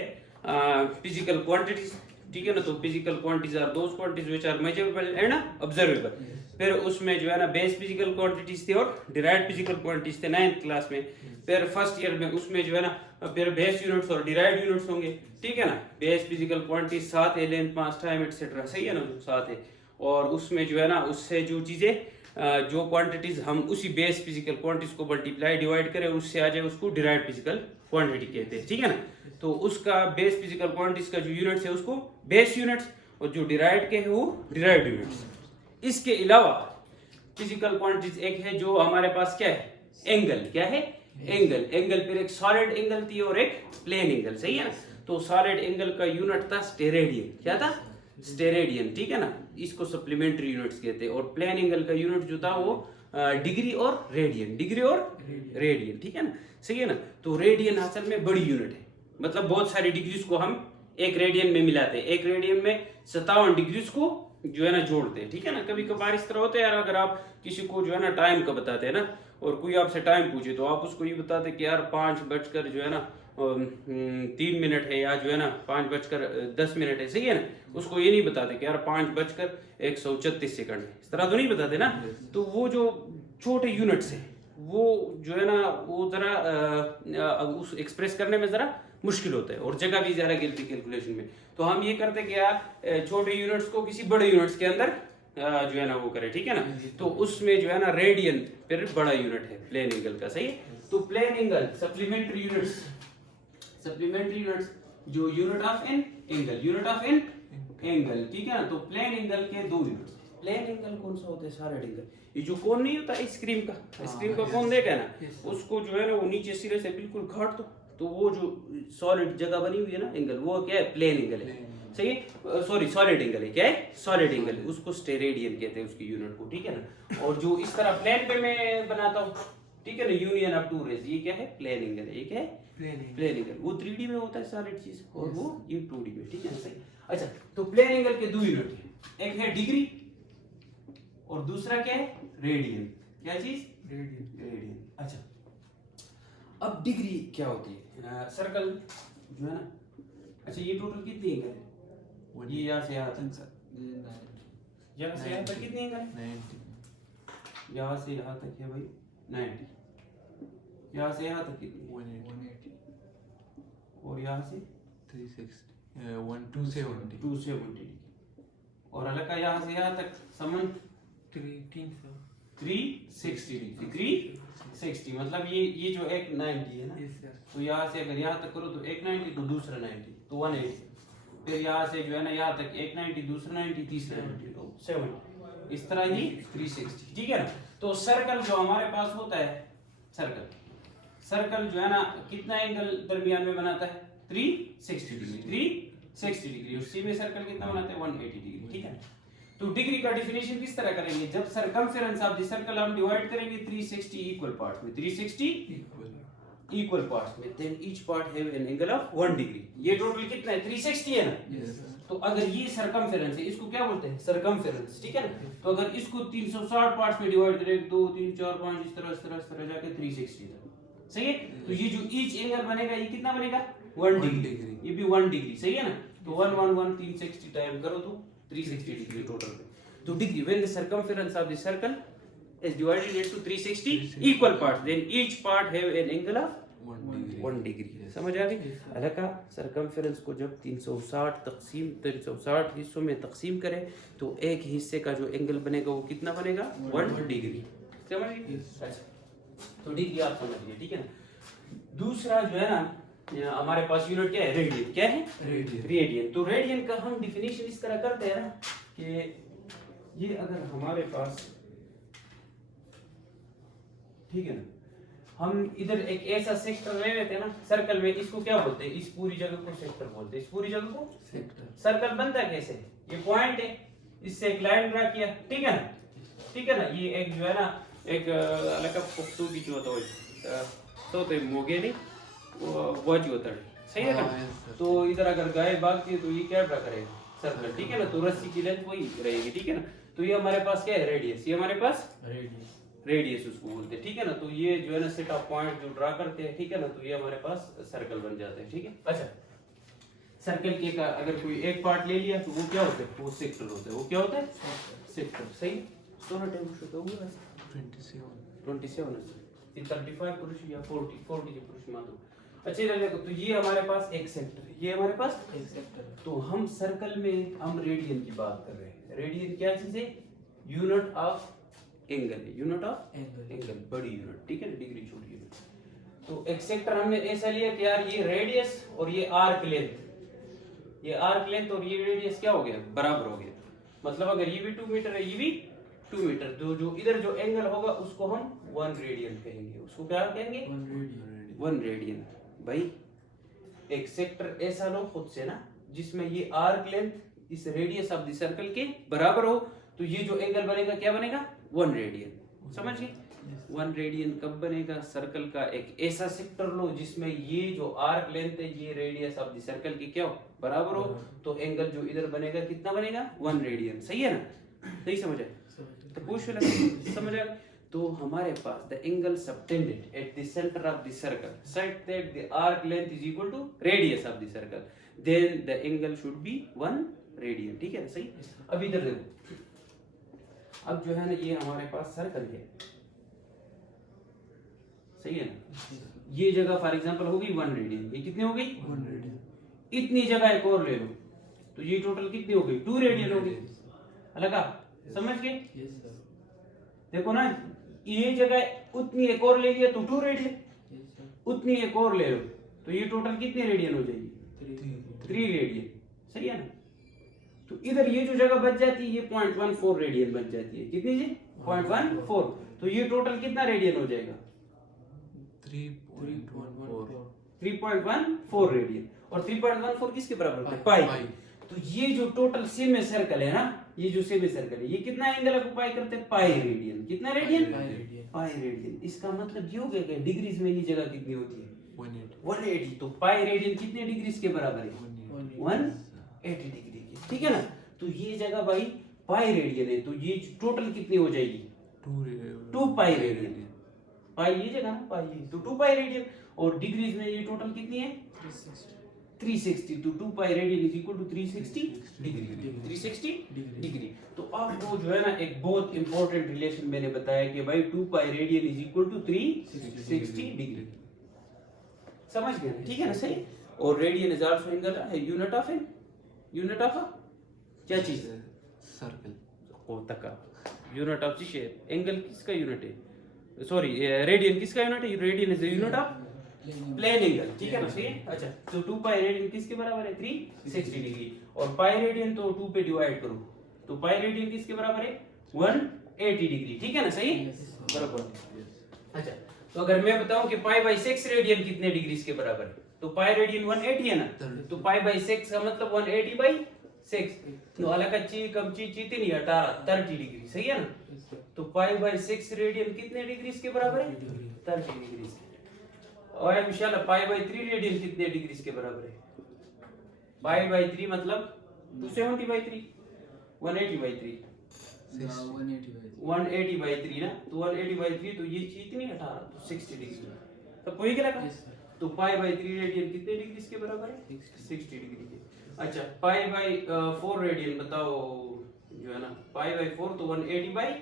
फिजिकल क्वांटिटीज, ठीक है ना। तो physical quantities are those quantities which are measurable and observable. फिर उसमें जो है ना बेस फिजिकल क्वांटिटीज थे और डिराइव्ड फिजिकल क्वांटिटीज थे 9th क्लास में। फिर फर्स्ट ईयर में उसमें जो है ना फिर बेस यूनिट्स और डिराइव्ड यूनिट्स होंगे, ठीक है ना। बेस फिजिकल क्वांटिटीज 7 है, लेंथ 5 टाइम एटसेट्रा, सही है ना, 7 है। और उसमें जो है ना उससे जो चीजें जो क्वांटिटीज हम उसी बेस फिजिकल क्वांटिटीज को मल्टीप्लाई डिवाइड करें उससे आ जाए, उसको डिराइव्ड फिजिकल क्वांटिटी कहते हैं, ठीक है ना। तो उसका बेस फिजिकल क्वांटिटीज का जो यूनिट्स है उसको बेस यूनिट्स, और जो डिराइव्ड के है वो डिराइव्ड यूनिट्स। इसके अलावा फिजिकल क्वांटिटीज एक है जो हमारे पास क्या है, एंगल। क्या है, एंगल। एंगल फिर एक सॉलिड एंगल थी और एक प्लेन एंगल, सही है ना। तो सॉलिड एंगल का यूनिट था स्टेरेडियन। क्या था, स्टेरेडियन, ठीक है ना। इसको सप्लीमेंट्री यूनिट्स कहते हैं। और प्लेन एंगल का यूनिट जो था वो डिग्री और रेडियन, डिग्री और रेडियन, ठीक है ना, सही है ना। तो रेडियन असल में बड़ी यूनिट है, मतलब बहुत सारी डिग्रीज को हम एक रेडियन में मिलाते हैं। एक रेडियन में 57 डिग्रीज को जो है ना जोड़ते हैं, ठीक है ना। कभी कभार इस तरह होता है यार, अगर आप किसी को जो है ना टाइम का बताते हैं ना, और कोई आपसे टाइम पूछे तो आप उसको ये बताते कि यार 5 बजकर जो है ना 3 मिनट है, या जो है ना 5 बजकर 10 मिनट है, सही है ना। उसको ये नहीं बताते कि यार 5 बजकर 134 सेकंड है, इस तरह तो नहीं बताते ना। तो वो जो छोटे यूनिट्स है वो जो है ना वो जरा उस एक्सप्रेस करने में जरा मुश्किल होता है, और जगह भी ज्यादा गिरती कैलकुलेशन में। तो हम ये करते हैं कि यार छोटे यूनिट्स को किसी बड़े यूनिट्स के अंदर जो है ना वो करे, ठीक है ना। तो उसमें जो है ना रेडियन फिर बड़ा यूनिट है प्लेन एंगल का, सही है। तो plane angle supplementary units, supplementary units जो unit of an angle, unit of an angle, ठीक है ना। तो प्लेन एंगल के 2 यूनिट्स। प्लेन एंगल कौन सा होता है, सॉलिड एंगल। ये जो कोन नहीं होता आइसक्रीम का, आइसक्रीम का कोन देखा है ना, उसको जो है ना वो नीचे सिरे से बिल्कुल घाट दो तो वो जो सॉलिड जगह बनी हुई है ना एंगल, वो क्या है, प्लेन एंगल है, सही है। सॉरी सॉलिड एंगल है, क्या है, सॉलिड एंगल। उसको स्टेरेडियन कहते हैं उसकी यूनिट को, ठीक है ना। और जो इस तरह प्लेन पे मैं बनाता हूँ, ठीक है ना, यूनियन ऑफ टू रेज, ये क्या है, प्लेन एंगल है। ये क्या है, प्लेन एंगल। वो 3D में होता है सॉलिड चीज, और वो ये 2D में, ठीक है ना, सही। अच्छा, तो प्लेन एंगल के 2 यूनिट है, एक है डिग्री और दूसरा क्या है, रेडियन। क्या चीज, रेडियन। अच्छा, अब डिग्री क्या होती है? सर्कल जो है ना, अच्छा ये टोटल कितनी एंगल है? ये यहाँ से यहाँ तक, यहाँ से यहाँ तक कितनी एंगल है? 90, यहाँ से यहाँ तक है भाई 90, यहाँ से यहाँ तक कितनी, 180, और यहाँ से 360, 270, 270, और अलग का यहाँ से यहाँ तक समन 360 डिग्री, 360 मतलब ये जो एक 90 है ना, तो यहाँ से अगर यहाँ तक करो तो एक 90, तो दूसरा 90 तो 180, फिर यहाँ से जो है ना यहाँ तक एक 90, दूसरा 90, तीसरा 90 तो 70, इस तरह ही 360, ठीक है ना। तो सर्कल जो हमारे पास होता है, सर्कल जो है ना कितना एंगल दरमियान में बनाता है? 360 डिग्री, 360 डिग्री, और सीमे सर्कल कितना बनाते हैं? 180 डिग्री, ठीक है। तो डिग्री का डेफिनेशन किस तरह करेंगे? जब सर्कमफेरेंस ऑफ द सर्कल हम डिवाइड करेंगे 360 इक्वल पार्ट में, 360 इक्वल पार्ट्स में, then each part have an angle of 1 degree. ये टोटल कितना है? 360 है ना। तो अगर ये सर्कमफेरेंस है, इसको क्या बोलते हैं? सर्कमफेरेंस, ठीक है ना। तो अगर इसको 360 पार्ट्स में डिवाइड करें, 2 3 4 5 इस तरह जाके 360 तक, सही है। तो ये जो ईच एंगल बनेगा ये कितना बनेगा? 1 डिग्री, ये भी 1 डिग्री, सही है ना। तो 1 1 1 360 टाइम करो तो 360 डिग्री टोटल। तो degree when the circumference of the circle is divided into 360 equal parts, then each part have an angle of 1 degree। समझ आ गई? अलग का सर्कमफेरेंस को जब 360 हिस्सों में तकसीम करें तो एक हिस्से का जो एंगल बनेगा वो कितना बनेगा? 1 डिग्री। समझ गए? अच्छा, तो डिग्री आप समझ गए, ठीक है ना। दूसरा जो है ना हमारे पास यूनिट क्या है? रेडियन। क्या है? रेडियन। तो रेडियन का हम डिफिनेशन इस तरह करते हैं ना कि ये अगर हमारे पास, ठीक है ना, हम इधर एक ऐसा सेक्टर ले लेते हैं ना सर्कल में, इसको क्या बोलते हैं? इस पूरी जगह को सेक्टर बोलते हैं। इस पूरी जगह को सेक्टर। सर्कल बनता है कैसे? ये पॉइंट है, इससे एक लाइन ड्रा किया, ठीक है ना, ठीक है ना। ये एक जो है ना एक अलग का पुख्तू की जो होता है तो मोगे नहीं वो जो होता है, सही है ना। तो इधर अगर गाय भागती है तो ये क्या ड्रा करेगा? सर्कल, ठीक है ना। तो रस्सी की लेंथ वही रहेगी, ठीक है ना। तो ये हमारे पास क्या है? रेडियस। ये हमारे पास रेडियस उसको बोलते हैं, ठीक है ना। तो ये जो है ना सेट ऑफ पॉइंट जो ड्रा करते हैं, ठीक है ना, तो ये हमारे पास सर्कल बन जाते हैं, ठीक है। अच्छा, सर्कल के का अगर कोई एक पार्ट ले लिया तो वो क्या होता है? वो सेक्टर होता है। वो क्या होता है? सेक्टर, सही। सोना टाइम शो होगा वैसे 27 35 पुरुष या 40 के पुरुष मान लो। अच्छे लगे तो ये हमारे पास एक सेक्टर, ये हमारे पास एक सेक्टर। तो हम सर्कल में हम रेडियन की बात कर रहे हैं। रेडियन क्या चीज है? यूनिट ऑफ एंगल है, यूनिट ऑफ एंगल, बड़ी यूनिट, ठीक है ना, डिग्री छोटी यूनिट। तो एक सेक्टर हमने ऐसा लिया कि यार ये रेडियस और ये आर्क लेंथ, ये आर्क लेंथ और ये रेडियस क्या हो गया? बराबर हो गया। मतलब अगर ये भी 2 मीटर है, ये भी 2 मीटर, तो जो इधर जो एंगल होगा उसको हम 1 रेडियन कहेंगे। उसको क्या कहेंगे? 1 रेडियन। भाई एक सेक्टर ऐसा लो खुद से ना जिसमें ये आर्क लेंथ इस रेडियस ऑफ द सर्कल के बराबर हो, तो ये जो एंगल बनेगा क्या बनेगा? 1 रेडियन। समझ गए? 1 रेडियन कब बनेगा? सर्कल का एक ऐसा सेक्टर लो जिसमें ये जो आर्क लेंथ है ये रेडियस ऑफ द सर्कल की क्या हो? बराबर हो, तो एंगल जो इधर बनेगा कितना बनेगा? 1 रेडियन। सही है ना? सही समझ आए? तो पूछ लगा समझ आए? तो हमारे पास the angle subtended at the centre of the circle such that the arc length is equal to radius of the circle, then the angle should be 1 radian, ठीक है ना। सही। अब इधर देखो, अब जो है ना ये हमारे पास सर्कल है, सही है ना। ये जगह फॉर एग्जांपल होगी 1 रेडियन, ये कितनी हो गई? 1 रेडियन। इतनी जगह एक और ले लो तो ये टोटल कितनी हो गई? 2 रेडियन हो गई। लगा? समझ गए? Yes sir. देखो ना, ये जगह उतनी एक और ले लिया तो 2 रेडियन, उतनी एक और ले लो तो ये टोटल कितनी रेडियन हो जाएगी? 3 रेडियन, सही है ना। तो इधर ये जो जगह बच जाती है ये 0.14 रेडियन बच जाती है। कितनी जी? 0.14। तो ये टोटल कितना रेडियन हो जाएगा? 3.14 रेडियन। और 3.14 किसके बराबर होता है? पाई। तो ये जो टोटल सेमी सर्कल है ना, ये जो सेमी सर्कल है ये कितना एंगल ऑक्युपाई करते हैं? Pi radian. कितना रेडियन? Pi radian. इसका मतलब ये हो गया कि डिग्रीज में ये जगह कितनी होती है? 180। तो पाई रेडियन कितने डिग्रीज के बराबर है? 180 डिग्री की, ठीक है ना। तो ये जगह भाई पाई रेडियन है, तो ये टोटल कितनी हो जाएगी? 2 पाई रेडियन। पाई ये जगह ना, पाई ये, तो 2 पाई रेडियन, और डिग्रीज में ये टोटल कितनी है 360, तो 2 pi radian is equal to 360 degree, 360 degree. तो आपको जो है ना एक बहुत इंपॉर्टेंट रिलेशन मैंने बताया कि भाई 2 pi radian is equal to 360 degree, समझ गए ना? ठीक है ना, सही। और रेडियन इज आल्सो एंगल है, यूनिट ऑफ क्या चीज है, सर्कल ओ तक यूनिट ऑफ शेप, एंगल किसका यूनिट है, सॉरी रेडियन किसका यूनिट है, radian is the unit of plane angle, ठीक है ना, सही है। अच्छा, तो 2 पाई रेडियन किसके बराबर है 360 डिग्री, और पाई रेडियन तो 2 पे डिवाइड करो, तो पाई रेडियन किसके बराबर है 180 डिग्री, ठीक है ना, सही बराबर। अच्छा, तो अगर मैं बताऊं कि पाई बाई 6 रेडियन कितने डिग्री के बराबर है, तो पाई रेडियन 180 है ना, तो पाई बाई 6 का मतलब 180 बाई 6, तो अलग ची कम ची चीती नहीं 30 डिग्री, सही है ना। तो पाई बाई 6 रेडियन कितने डिग्री के बराबर है 30 डिग्री। और इंशाल्लाह पाई बाई 3 रेडियन कितने डिग्री के बराबर है, पाई बाई 3 मतलब 270 बाई 3, 180 बाई 3, 180 बाई 3 ना, तो 180 बाई 3, तो ये चीज नहीं 18, तो 60 डिग्री, तो कोई क्या लगा, तो पाई बाई 3 रेडियन कितने डिग्री के बराबर है 60 डिग्री के। अच्छा, पाई बाई 4 रेडियन बताओ जो है ना, पाई बाई 4 तो 180 बाई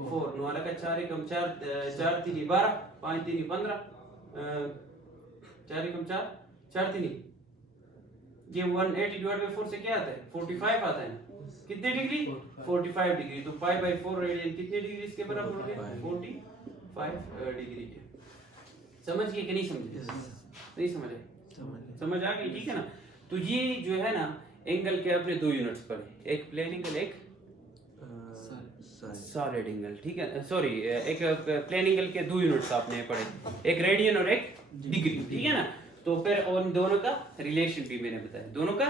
4, नो अलग 4 कम 4 4 3 12, 5 3 15, 4 कम 4 4 3, ये 180 डिवाइड बाय 4 से क्या आता है 45 आता है ना, कितने डिग्री 45 डिग्री, तो पाई बाई 4 रेडियन कितने डिग्री इसके बराबर हो गया 45 डिग्री के। समझ गए कि नहीं समझे, नहीं समझ आए, समझ आ गई, ठीक है ना। तो ये जो है ना एंगल के अपने 2 यूनिट्स पड़े, एक प्लेन एंगल, एक सॉलिड एंगल, ठीक है, सॉरी एक प्लेन एंगल के 2 यूनिट्स आपने पढ़े, एक रेडियन और एक डिग्री, ठीक है ना। तो फिर उन दोनों का रिलेशन भी मैंने बताया, दोनों का,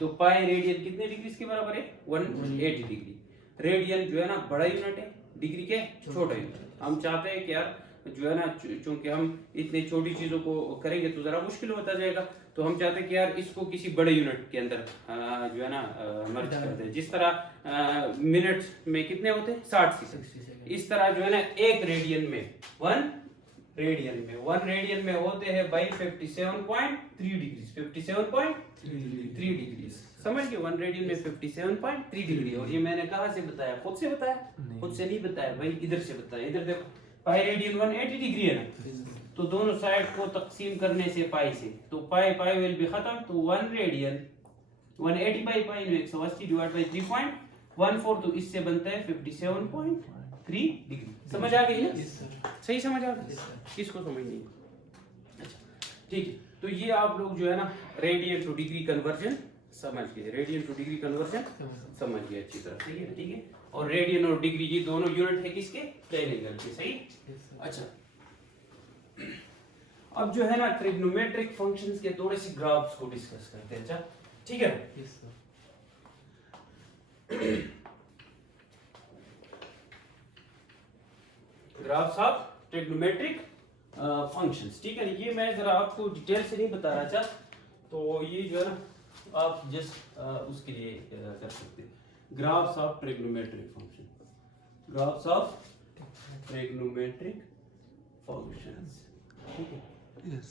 तो पाई रेडियन कितने डिग्री के बराबर है 180 डिग्री। रेडियन जो है ना बड़ा यूनिट है, डिग्री के छोटा यूनिट। हम चाहते हैं कि यार जो है ना, चूंकि हम इतनी छोटी चीजों को करेंगे तो जरा मुश्किल होता जाएगा, तो हम चाहते हैं कि यार इसको किसी बड़े यूनिट के अंदर जो है ना मर्ज कर दें। जिस तरह मिनट में कितने होते हैं 60 सेकंड, इस तरह जो है ना एक रेडियन में 1 रेडियन में होते हैं भाई 57.3 डिग्री, 57.3 डिग्री, समझ गए। 1 रेडियन में 57.3 डिग्री। और ये मैंने कहाँ से बताया, खुद से बताया, खुद से नहीं बताया भाई, इधर से बताया। इधर देखो पाई रेडियन 180 डिग्री है ना, तो दोनों साइड को तकसीम करने से पाई से, तो पाई पाई विल बी खत्म, तो 1 radian 180 by pi 180 divide by 3.14, तो इससे बनता है 57.3 डिग्री। समझ आ गई ना, सही समझ आ गई, किसको समझ नहीं। अच्छा ठीक है, तो ये आप लोग जो है ना रेडियन टू डिग्री कन्वर्जन समझ गए, रेडियन टू डिग्री कन्वर्जन समझ गए अच्छी तरह, ठीक है, ठीक है। और रेडियन और डिग्री ये दोनों यूनिट है किसके, प्लेन एंगल के, सही। अच्छा, अब जो है ना ट्रिग्नोमेट्रिक फंक्शंस के थोड़े से ग्राफ्स को डिस्कस करते हैं। अच्छा ठीक है, ग्राफ्स ऑफ ट्रिग्नोमेट्रिक फंक्शंस, ठीक है। ये मैं जरा आपको डिटेल से नहीं बता रहा था, तो ये जो है ना आप जस्ट उसके लिए कर सकते हैं। Graphs of trigonometric function, graphs of trigonometric functions, ठीक है।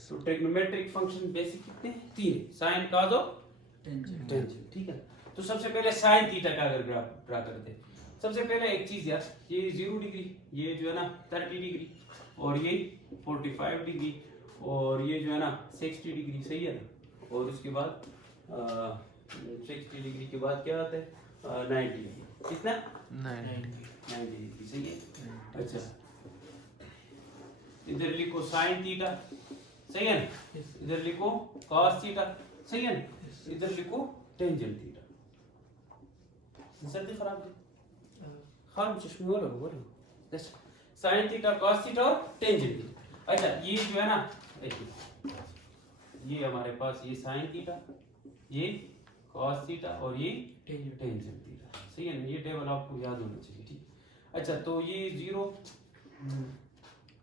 तो ट्रिग्नोमेट्रिक फंक्शन बेसिक कितने हैं, 3, साइन, कॉस और टेंजेंट, ठीक है। तो सबसे पहले साइन थीटा का अगर ग्राफ ड्रा करते हैं, सबसे पहले एक चीज यार, ये 0 डिग्री, ये जो है ना 30 डिग्री, और ये 45 डिग्री, और ये जो है ना 60 डिग्री, सही है ना। और उसके बाद 60 डिग्री के बाद क्या आता है 90 डिग्री, कितना 90 डिग्री, सही है। अच्छा, इधर लिखो साइन थीटा, सही है ना, इधर लिखो कॉस थीटा, सही है ना, इधर लिखो टेंजेंट थीटा। सर्दी खराब है, खान चश्मे वाला बोलो, साइन थीटा, कॉस थीटा और टेंजेंट थीटा। अच्छा, ये जो है ना ये हमारे पास ये साइन थीटा, ये कॉस थीटा और ये टेंजेंट थीटा, सही है ना। ये टेबल आपको याद होना चाहिए, ठीक। अच्छा, तो ये 0,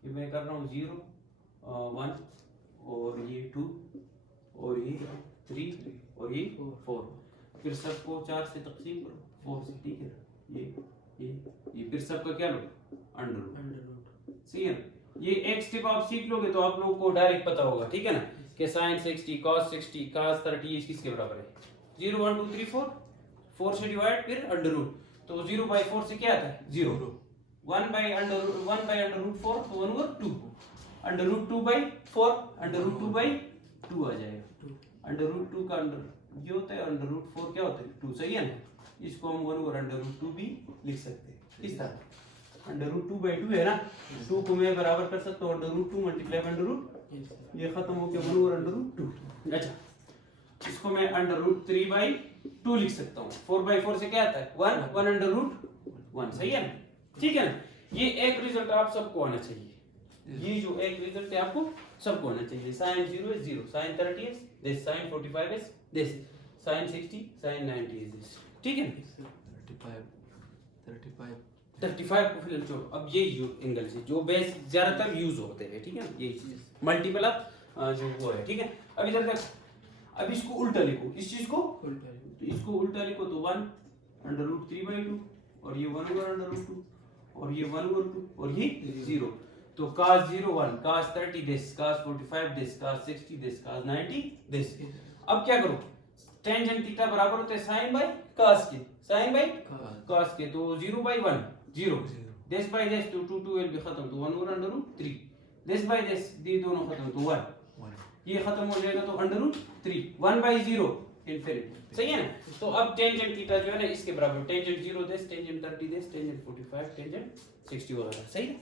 ये मैं कर रहा हूँ 0 1, और ये 2, और ये 3, और ये 4, फिर सबको 4 से तकसीम करो 4 से, ठीक है। ये फिर सबका क्या लो अंडर रूट, सही है ना। ये एक स्टेप आप सीख लोगे तो आप लोगों को डायरेक्ट पता होगा, ठीक है ना, कि sin 60 cos 30 ये किसके बराबर है? 0 1 2 3 4, 4 से डिवाइड फिर अंडर रूट, तो 0/4 से क्या आता है? 0, 1/√4 तो 1/2, √2/4 √2/2 आ जाएगा। √2 का अंडर ये होता है, √4 क्या होता है? 2, सही है ना? इसको हम 1/√2 भी लिख सकते हैं इस तरह। √2/2 है ना, 2 को मैं बराबर कर सकता हूँ √2 × ये खत्म हो गया 1/√2। अच्छा, इसको मैं √3/2 लिख सकता हूँ। 4/4 से क्या आता है? 1 सही है ना? ठीक है ना? ये एक रिजल्ट आप सबको आना चाहिए, ये जो एक रिजल्ट है आपको सबको आना चाहिए। sin 0 is 0, sin 30 is this, sin 45 is this, sin 60 sin 90 is this, ठीक है ना? 35 को फिर जो अब ये एंगल से जो बेस ज्यादातर यूज होते हैं, ठीक है ना, ये चीज मल्टीपल ऑफ जो वो है, ठीक है। अब इधर तक, अब इसको उल्टा लिखो, इस चीज को तो इसको उल्टा लिखो तो 1/√3/2 और ये 1/√2 और ये 1/2 और ये 0, तो cos 0 1, cos 30 this, cos 45 this, cos 60 this, cos 90 this। अब क्या करो, टेंजेंट थीटा बराबर होता है sin बाय cos के, sin बाय cos के, तो 0/1 0, this by this तो 2 will be खत्म, तो 1/√3, this by this ये दोनों खत्म तो 1, ये खत्म हो जाएगा तो √3, 1/0 इनफिनिटी, सही है ना? तो अब टेंजेंट थीटा जो है ना इसके बराबर, tangent 0 this, tangent 30 this, tangent 45, tangent 60 वगैरह, सही है?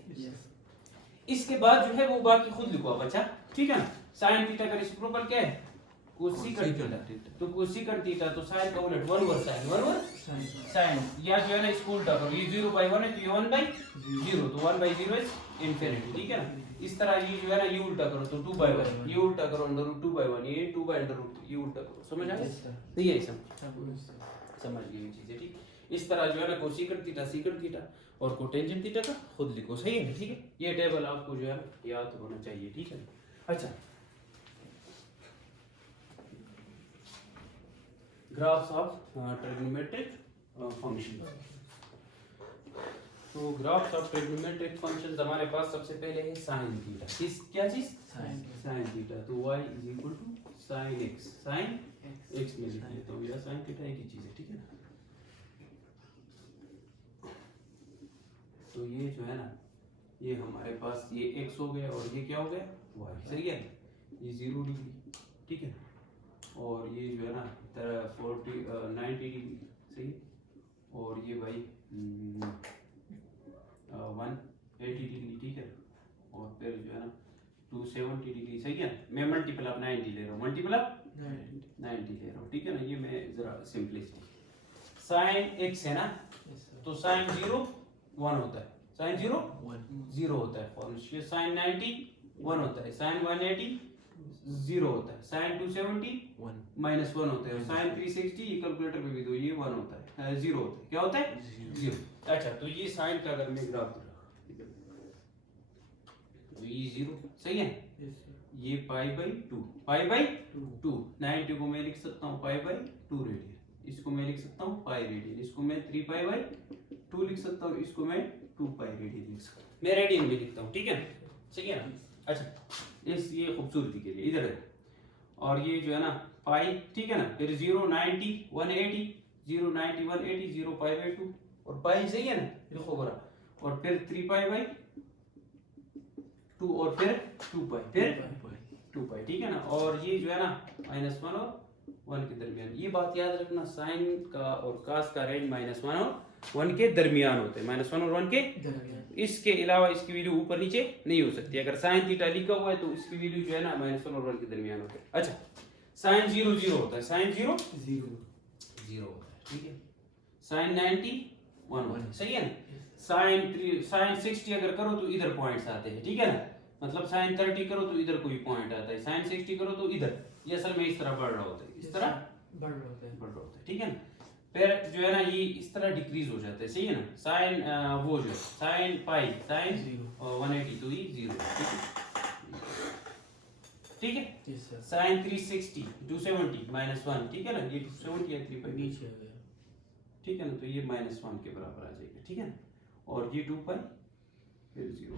इसके बाद जो है वो बाकी खुद लिखो बच्चा, ठीक है ना? sin थीटा का रेसिप्रोकल क्या है? कोसेकंट थीटा, तो कोसेकंट थीटा तो sin का उलट 1/sin, sin या जो है ना इसको उल्टा करो, ये 0/1 है तो ये 1/0, तो 1/0 इज इनफिनिटी, ठीक है ना? इस तरह ये जो है ना ये उल्टा करो तो 2/1, ये उल्टा करो √2/1, ये 2/√3, ये उल्टा करो, समझ आ गया? नहीं है समझ गए ये चीजें, ठीक? इस तरह जो है ना कोसेकंट थीटा, सेकंट थीटा और कोटेंजेंट थीटा का खुद लिखो, सही है? ठीक है, ये टेबल आपको जो है याद होना चाहिए, ठीक है? अच्छा, ग्राफ्स ऑफ ट्रिग्नोमेट्रिक फंक्शंस। तो ग्राफ्स ऑफ ट्रिग्नोमेट्रिक फंक्शंस हमारे पास सबसे पहले है sin थीटा, किस क्या चीज? sin थीटा, तो y = sin x, sin x में लिख लेता हूँ, या sin थीटा एक ही चीज है, ठीक है ना? तो ये जो है ना ये हमारे पास ये x हो गया और ये क्या हो गया? y, सही है? ये 0 डिग्री, ठीक है? और ये जो है ना 90 डिग्री, सही? और ये भाई 180 डिग्री, ठीक है? और फिर जो है ना 270 डिग्री, सही है? मैं मल्टीपल ऑफ 90 ले रहा हूँ, मल्टीपल ऑफ 90 ले रहा हूँ, ठीक है ना? ये मैं जरा सिंपलिस्टिक, sin x है ना, तो sin 0 1 होता है, sin 0 0 होता है, और sin 90 1 होता है, sin 180 0 होता है, sin 270 -1 होता है, sin 360 ये कैलकुलेटर पे भी दो, ये 1 होता है, 0 होता है, क्या होता है? 0। अच्छा, तो ये sin का अगर मैं ग्राफ दूंगा तो ये 0, सही है? ये π/2, π/2, 90 को मैं लिख सकता हूँ π/2 रेडियन, इसको मैं लिख सकता हूँ पाई रेडियन, इसको मैं 3π/2 लिख सकता हूँ, इसको मैं 2π रेडियन लिख सकता हूँ, मैं रेडियन में लिखता हूँ, ठीक है? सही है ना? अच्छा, इस ये खूबसूरती के लिए इधर है, और ये जो है ना पाई, ठीक है ना? फिर 0 90 180, 0 90 180, 0 π/2 और पाई, सही है ना? लिखो बरा, और फिर 3π/2 और फिर 2π, फिर 2π, ठीक है ना? और ये जो है ना -1 और 1 के दरमियान, ये बात याद रखना, साइन का और कास का रेंज -1 और 1 के दरमियान होते हैं, -1 और 1 के दरमियान, इसके अलावा इसकी वैल्यू ऊपर नीचे नहीं हो सकती। अगर sin थीटा लिखा हुआ है तो इसकी वैल्यू जो है ना -1 और 1 के दरमियान होते हैं। अच्छा, sin 0 0 होता है, sin 0 0 होता है, ठीक है? sin 90 1 होता है, सही है ना? sin 60 अगर करो तो इधर पॉइंट्स आते हैं, ठीक है ना? मतलब sin 30 करो तो इधर कोई पॉइंट आता है, sin 60 करो तो इधर, ये असल में इस तरह बढ़ रहा होता है, इस तरह बढ़ रहा होता है, ठीक है ना? फिर जो है ना ये इस तरह डिक्रीज हो जाता है, सही है ना? साइन वो जो साइन पाई साइन 180 तो ये 0, ठीक है? साइन 360 270 -1, ठीक है ना? ये 270 या 3π नीचे आ गया, ठीक है ना? तो ये -1 के बराबर आ जाएगा, ठीक है ना? और ये 2π फिर 0,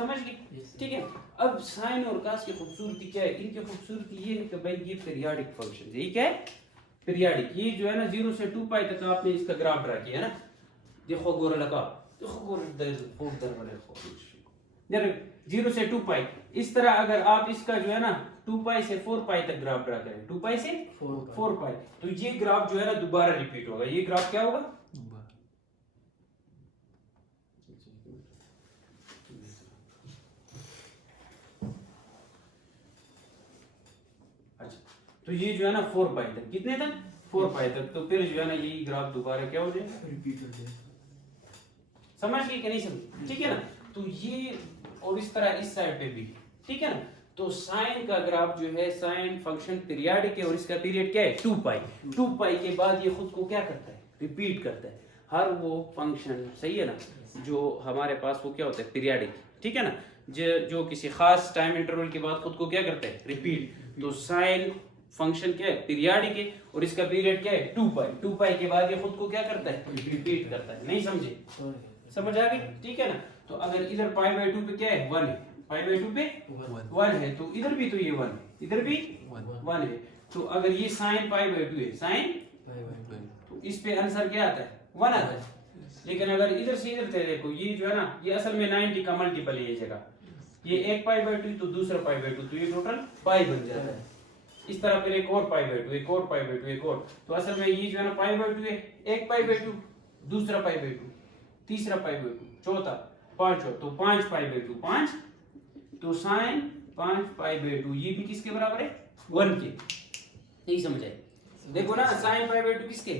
समझ गए? Yes, sir. ठीक है। अब साइन और कास की खूबसूरती क्या है? इनकी खूबसूरती ये है कि भाई ये पीरियाडिक फंक्शन है। ये क्या है? पीरियाडिक। ये जो है ना 0 से 2 पाई तक आपने इसका ग्राफ ड्रा किया है ना, देखो गोरा लगा, देखो गोरा दर वाले देखो 0 से 2 पाई। इस तरह अगर आप इसका जो है ना 2 पाई से 4 पाई तक ग्राफ ड्रा करें, 2 पाई से 4 पाई, तो ये ग्राफ जो है ना दोबारा रिपीट होगा। ये ग्राफ क्या होगा? अच्छा, तो ये जो है ना 4 पाई तक, कितने तक? 4 पाई तक। तो फिर जो है ना ये ग्राफ दोबारा क्या हो जाएगा? रिपीट हो जाए। समझ गए कि नहीं समझ? ठीक है ना। तो ये और इस तरह इस साइड पे भी, ठीक है ना। तो साइन का ग्राफ जो है, साइन फंक्शन पीरियाडिक है और इसका पीरियड क्या है? 2 पाई। 2 पाई के बाद ये खुद को क्या करता है? रिपीट करता है। हर वो फंक्शन, सही है ना, जो हमारे पास वो क्या होता है? पीरियाडिक, ठीक है ना, जो किसी खास टाइम इंटरवल के बाद खुद को क्या करता है? रिपीट। तो साइन फंक्शन क्या है? पीरियाडिक है और इसका पीरियड क्या है? 2 पाई। 2 पाई के बाद ये खुद को क्या करता है? रिपीट करता है। नहीं समझे? समझ आ गई? ठीक है ना। तो अगर इधर पाई बाय 2 पे क्या है? 1 है, पाई बाय 2 पे 1 है, तो इधर भी तो ये 1 है, इधर भी 1 है। तो अगर ये साइन पाई बाय 2 है, साइन, तो इस पे आंसर क्या आता है? 1 आता है। लेकिन अगर इधर से इधर थे, देखो ये जो है ना, ये असल में 90 का मल्टीपल है ये जगह। ये एक पाई बाय 2 तो दूसरा पाई बाय 2, तो ये टोटल पाई बन जाता है। इस तरह फिर एक और पाई बाय 2, एक और पाई बाय 2, एक और, तो असल में ये जो है ना पाई बाय 2 है, एक पाई बाय 2, दूसरा पाई बाय 2, तीसरा पाई बाय 2, चौथा, पांचवा, तो 5 पाई बाय 2, 5, तो साइन 5 पाई बाय 2 ये भी किसके बराबर है? 1 के। यही समझ आए? देखो ना, साइन पाई बाय 2 किसके?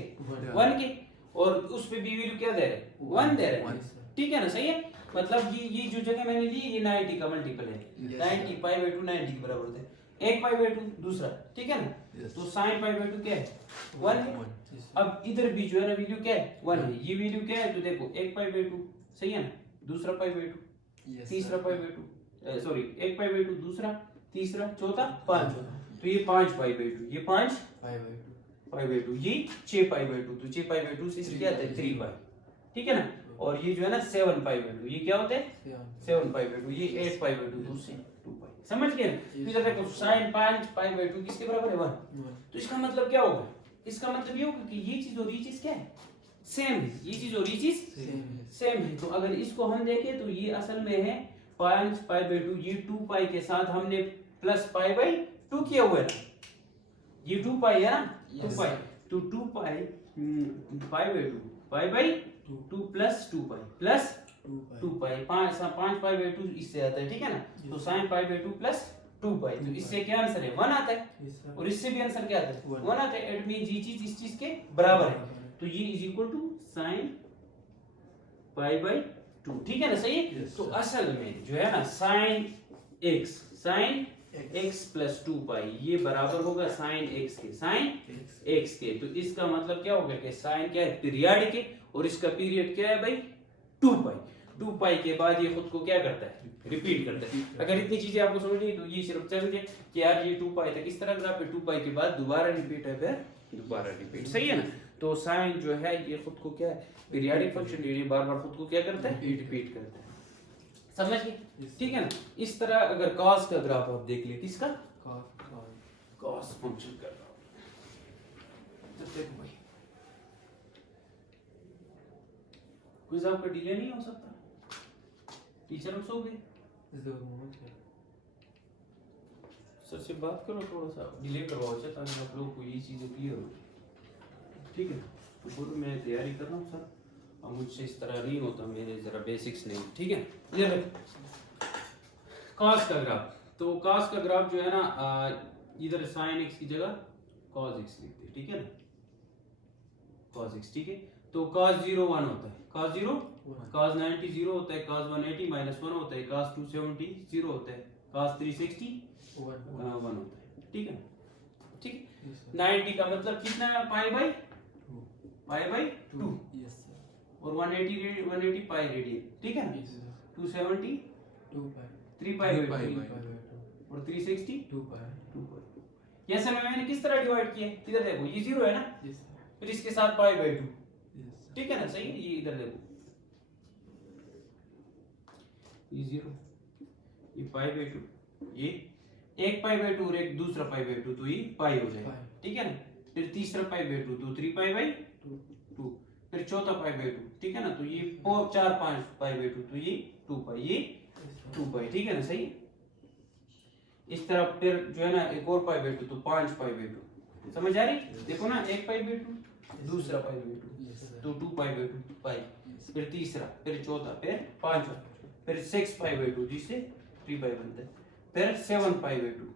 1 के। और उस पे भी वैल्यू क्या दे रहे हैं? 1 दे रहे हैं। ठीक है ना, सही है। मतलब ये जो जगह मैंने ली ये 90 का मल्टीपल है। 90 पाई बाय 2 90 के बराबर होता है। एक पाई बाय 2 दूसरा, ठीक है ना। तो साइन पाई बाय 2 क्या है? 1 है। अब इधर भी जो है ना वैल्यू क्या है? 1 है। ये वैल्यू क्या है? तो देखो एक पाई बाय 2, सही है ना, दूसरा पाई बाय 2, तीसरा पाई बाय 2, सॉरी एक पाई बाय 2, दूसरा, तीसरा, चौथा, पांचवा, तो ये 5 पाई बाय 2, ये 5 पाई बाय 2, ये 6 पाई बाय 2, तो 6 पाई बाय 2 से क्या आता है? 3 पाई, ठीक है ना। और ये जो है ना 7 पाई बाय 2, ये क्या होता है? 7 पाई बाय 2, ये 8 पाई बाय 2, दूसरे 2 पाई। समझ गए? इधर देखो साइन 5 पाई बाय 2 किसके बराबर है? 1। तो इसका मतलब क्या होगा? इसका मतलब ये होगा कि ये चीज और ये चीज क्या है? सेम है। ये चीज और ये चीज सेम है। तो अगर इसको हम देखें तो ये असल में है 5 पाई बाय 2, ये 2 पाई के साथ हमने प्लस पाई बाय 2 किया हुआ है ना, ये 2 पाई है ना, 2 पाई, तो 2 pi pi by 2, pi by 2 plus 2 pi plus 2 pi, 5 pi by 2 इससे आता है, ठीक है ना। तो sine pi by 2 plus 2 pi, तो इससे क्या आंसर है? 1 आता है। और इससे भी आंसर क्या आता है? 1 आता है। इट मींस ये चीज इस चीज के बराबर है, तो ये is equal to sine pi by 2, ठीक है ना, सही है। तो असल में जो है ना साइन x प्लस 2 पाई ये बराबर होगा साइन x के, साइन x के। तो इसका मतलब क्या होगा कि साइन क्या है? पीरियाडिक है और इसका पीरियड क्या है भाई? 2 पाई। 2 पाई के बाद ये खुद को क्या करता है? रिपीट करता है। अगर इतनी चीजें आपको समझनी तो ये सिर्फ समझे कि यार ये 2 पाई तक इस तरह ग्राफ है, 2 पाई के बाद दोबारा रिपीट है, फिर दोबारा रिपीट, सही है ना। तो साइन जो है ये खुद को क्या है? पीरियाडिक फंक्शन, ये बार बार खुद को क्या करता है? रिपीट करता है। समझ गए? ठीक है ना। इस तरह अगर cos का ग्राफ आप देख ले, किसका? cos फंक्शन का ग्राफ। देखो भाई क्विज आपका डिले नहीं हो सकता, टीचर हम सो गए, सर से बात करो, थोड़ा सा डिले करवाओ ताकि आप लोगों को ये चीजें क्लियर हो। ठीक है, तो बोलो मैं तैयारी कर रहा हूँ सर, अब मुझसे इस तरह नहीं होता, मेरे जरा बेसिक्स नहीं, ठीक है। ये cos का ग्राफ, तो cos का ग्राफ जो है ना इधर sin x की जगह cos x लिखते हैं, ठीक है ना, cos x, ठीक है। तो cos 0 1 होता है, cos 0 cos 90 0 होता है, cos 180 -1 होता है, cos 270 0 होता है, cos 360 1 होता है, ठीक है। ठीक, 90 का मतलब कितना है? पाई बाय 2 और 180 पाई रेडियन, ठीक है ना। 270 3 पाई बाय 2 और 360 2 पाई। ये असल में मैंने किस तरह डिवाइड किया है? इधर देखो ये 0 है ना, फिर इसके साथ पाई बाय 2, ठीक है ना, सही है। ये इधर देखो ये 0, ये पाई बाई 2, ये एक पाई बाई 2 और एक दूसरा पाई बाई 2, तो ये पाई हो जाएगा, ठीक है ना। फिर तीसरा पाई बाई 2 तो 3 पाई बाई 2, फिर चौथा पाई बाई 2, ठीक है ना। तो ये 4 5 पाई बाई 2, तो ये 2 पाई, ये 2 पाई, ठीक है ना, सही। इस तरफ फिर जो है ना एक और पाई बाई 2, तो 5 पाई बाई 2, समझ आ रही। देखो ना, एक पाई बाई 2, दूसरा पाई बाई 2, तो 2 पाई बाई 2 पाई, फिर तीसरा, फिर चौथा, फिर पांचवा, फिर 6 पाई बाई 2 जिससे 3 पाई बनता है, फिर 7 पाई बाई 2,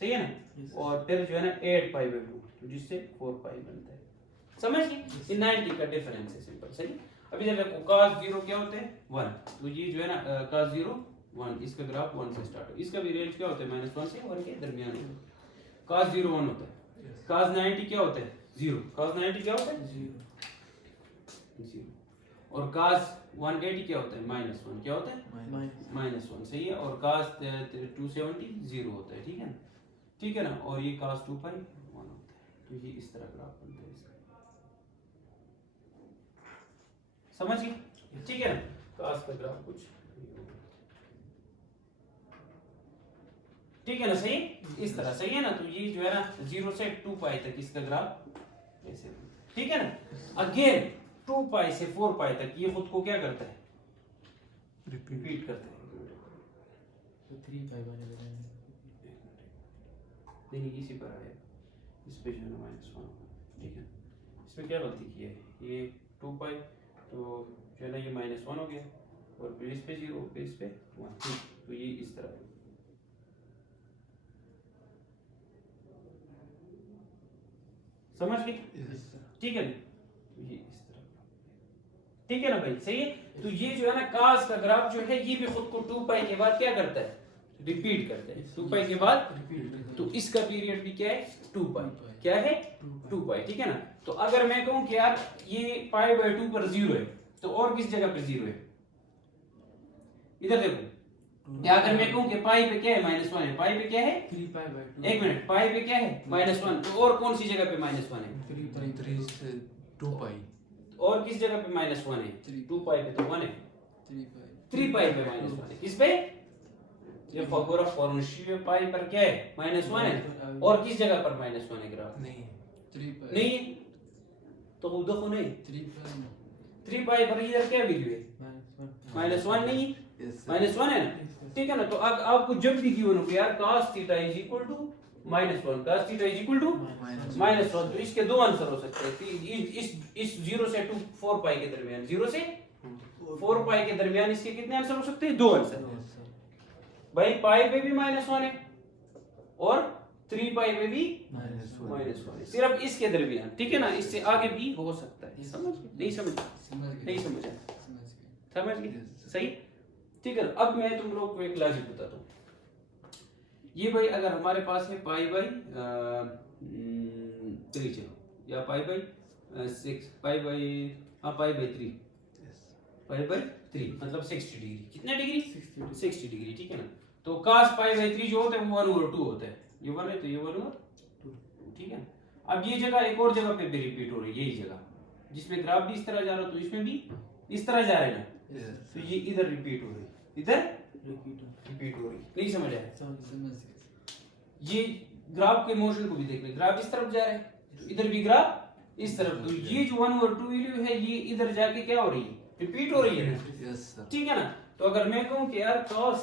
सही है ना। और फिर जो है ना 8 पाई बाई 2, तो जिससे 4 पाई बनता है, समझ गए। ये 90 का डिफरेंस है, सिंपल, सही। अभी जब देखो cos 0 क्या होते हैं 1, तो ये जो है ना cos 0 1, इसका ग्राफ 1 से स्टार्ट हो, इसका भी रेंज क्या होता है -1 से 1 के दरमियान होता है। cos 0 1 होता है, cos 90 क्या होता है 0, cos 90 क्या होता है 0, और cos 180 क्या होता है -1, क्या होता है -1, सही है। और cos 270 0 होता है, ठीक है ना, ठीक है ना। और ये cos 2 पाई 1 होता है, तो ये इस तरह ग्राफ बनता है इसका, समझ गए, ठीक है ना। cos का ग्राफ कुछ ठीक है ना, सही, इस तरह, सही है ना। तो ये जो है ना 0 से 2 पाई तक इसका ग्राफ ऐसे, ठीक है ना। अगेन 2 पाई से 4 पाई तक ये खुद को क्या करता है, रिपीट करता है, तो 3 पाई बने नहीं इसी पर आए, इस पे जो है ना -1, ठीक है। इसमें क्या गलती की है, ये 2 पाई तो जो है ना ये -1 हो गया, और फिर इस पे 0, फिर इस पे 1, तो ये इस तरह है, समझ गए, ठीक है। तो ये इस तरह, ठीक है ना भाई, सही है। तो ये जो है ना cos का ग्राफ जो है ये भी खुद को 2 पाई के बाद क्या करता है, रिपीट करता है, 2 पाई के बाद रिपीट। तो इसका पीरियड भी क्या है 2 पाई, क्या है 2 पाई, ठीक है ना। तो अगर मैं कहूं कि यार ये पाई बाई 2 पर 0 है, तो और किस जगह पे 0 है, इधर देखो। या अगर मैं कहूं कि पाई पे क्या है -1 है, पाई पे क्या है 3 पाई बाई 2, एक मिनट, पाई पे क्या है -1, तो और कौन सी जगह पे -1 है, 3 पाई 3 से 2 पाई, और किस जगह पे -1 है, 2 पाई पे तो 1 है, 3 3 पाई पे -1 है, किस पे, ये फाइबोग्राफ फॉर्मेशन पाई पर क्या है -1 है, और किस जगह पर -1 है ग्राफ, नहीं 3 पाई नहीं है, तो वो देखो नहीं 3 पाई 3 पाई पर इधर क्या वैल्यू है -1 नहीं है, -1 है ना, ठीक है ना। तो अब आपको जब भी गिवन हो कि यार cos theta is equal to -1, cos theta is equal to -1, तो इसके दो आंसर हो सकते हैं, इस 0 से 2 4 पाई के दरमियान, 0 से 4 पाई के दरमियान इसके कितने आंसर हो सकते हैं, दो आंसर। भाई पाई पे भी -1 है और 3 पाई पे भी -1 है, सिर्फ इसके दरमियान, ठीक है ना। इससे आगे भी हो सकता है, समझ नहीं समझा, समझ गए, सही, ठीक है। अब मैं तुम लोग को एक लॉजिक बताता हूँ। ये भाई अगर हमारे पास है पाई बाई 3 चलो, या pi by 6, pi by 3, pi by 3 मतलब 60 डिग्री, कितना डिग्री 60 डिग्री, ठीक है ना। तो cos पाई बाई 3 जो होता है वो 1/2 होता है, ये 1 है तो ये 1/2, ठीक है। अब ये जगह एक और जगह पे भी रिपीट हो रही है, यही जगह जिसमें ग्राफ भी इस तरह जा रहा है, तो इसमें भी इस तरह जा रहा है ना, तो ये इधर रिपीट हो रही है, इधर रिपीट हो रही है, नहीं समझ आया। ये ग्राफ के मोशन को भी देख ले, ग्राफ इस तरफ जा रहा है, तो इधर भी ग्राफ इस तरफ, तो ये जो 1/2 वैल्यू है ये इधर जाके क्या हो रही है, रिपीट हो रही है, ठीक है ना। तो अगर मैं कहूं कि यार cos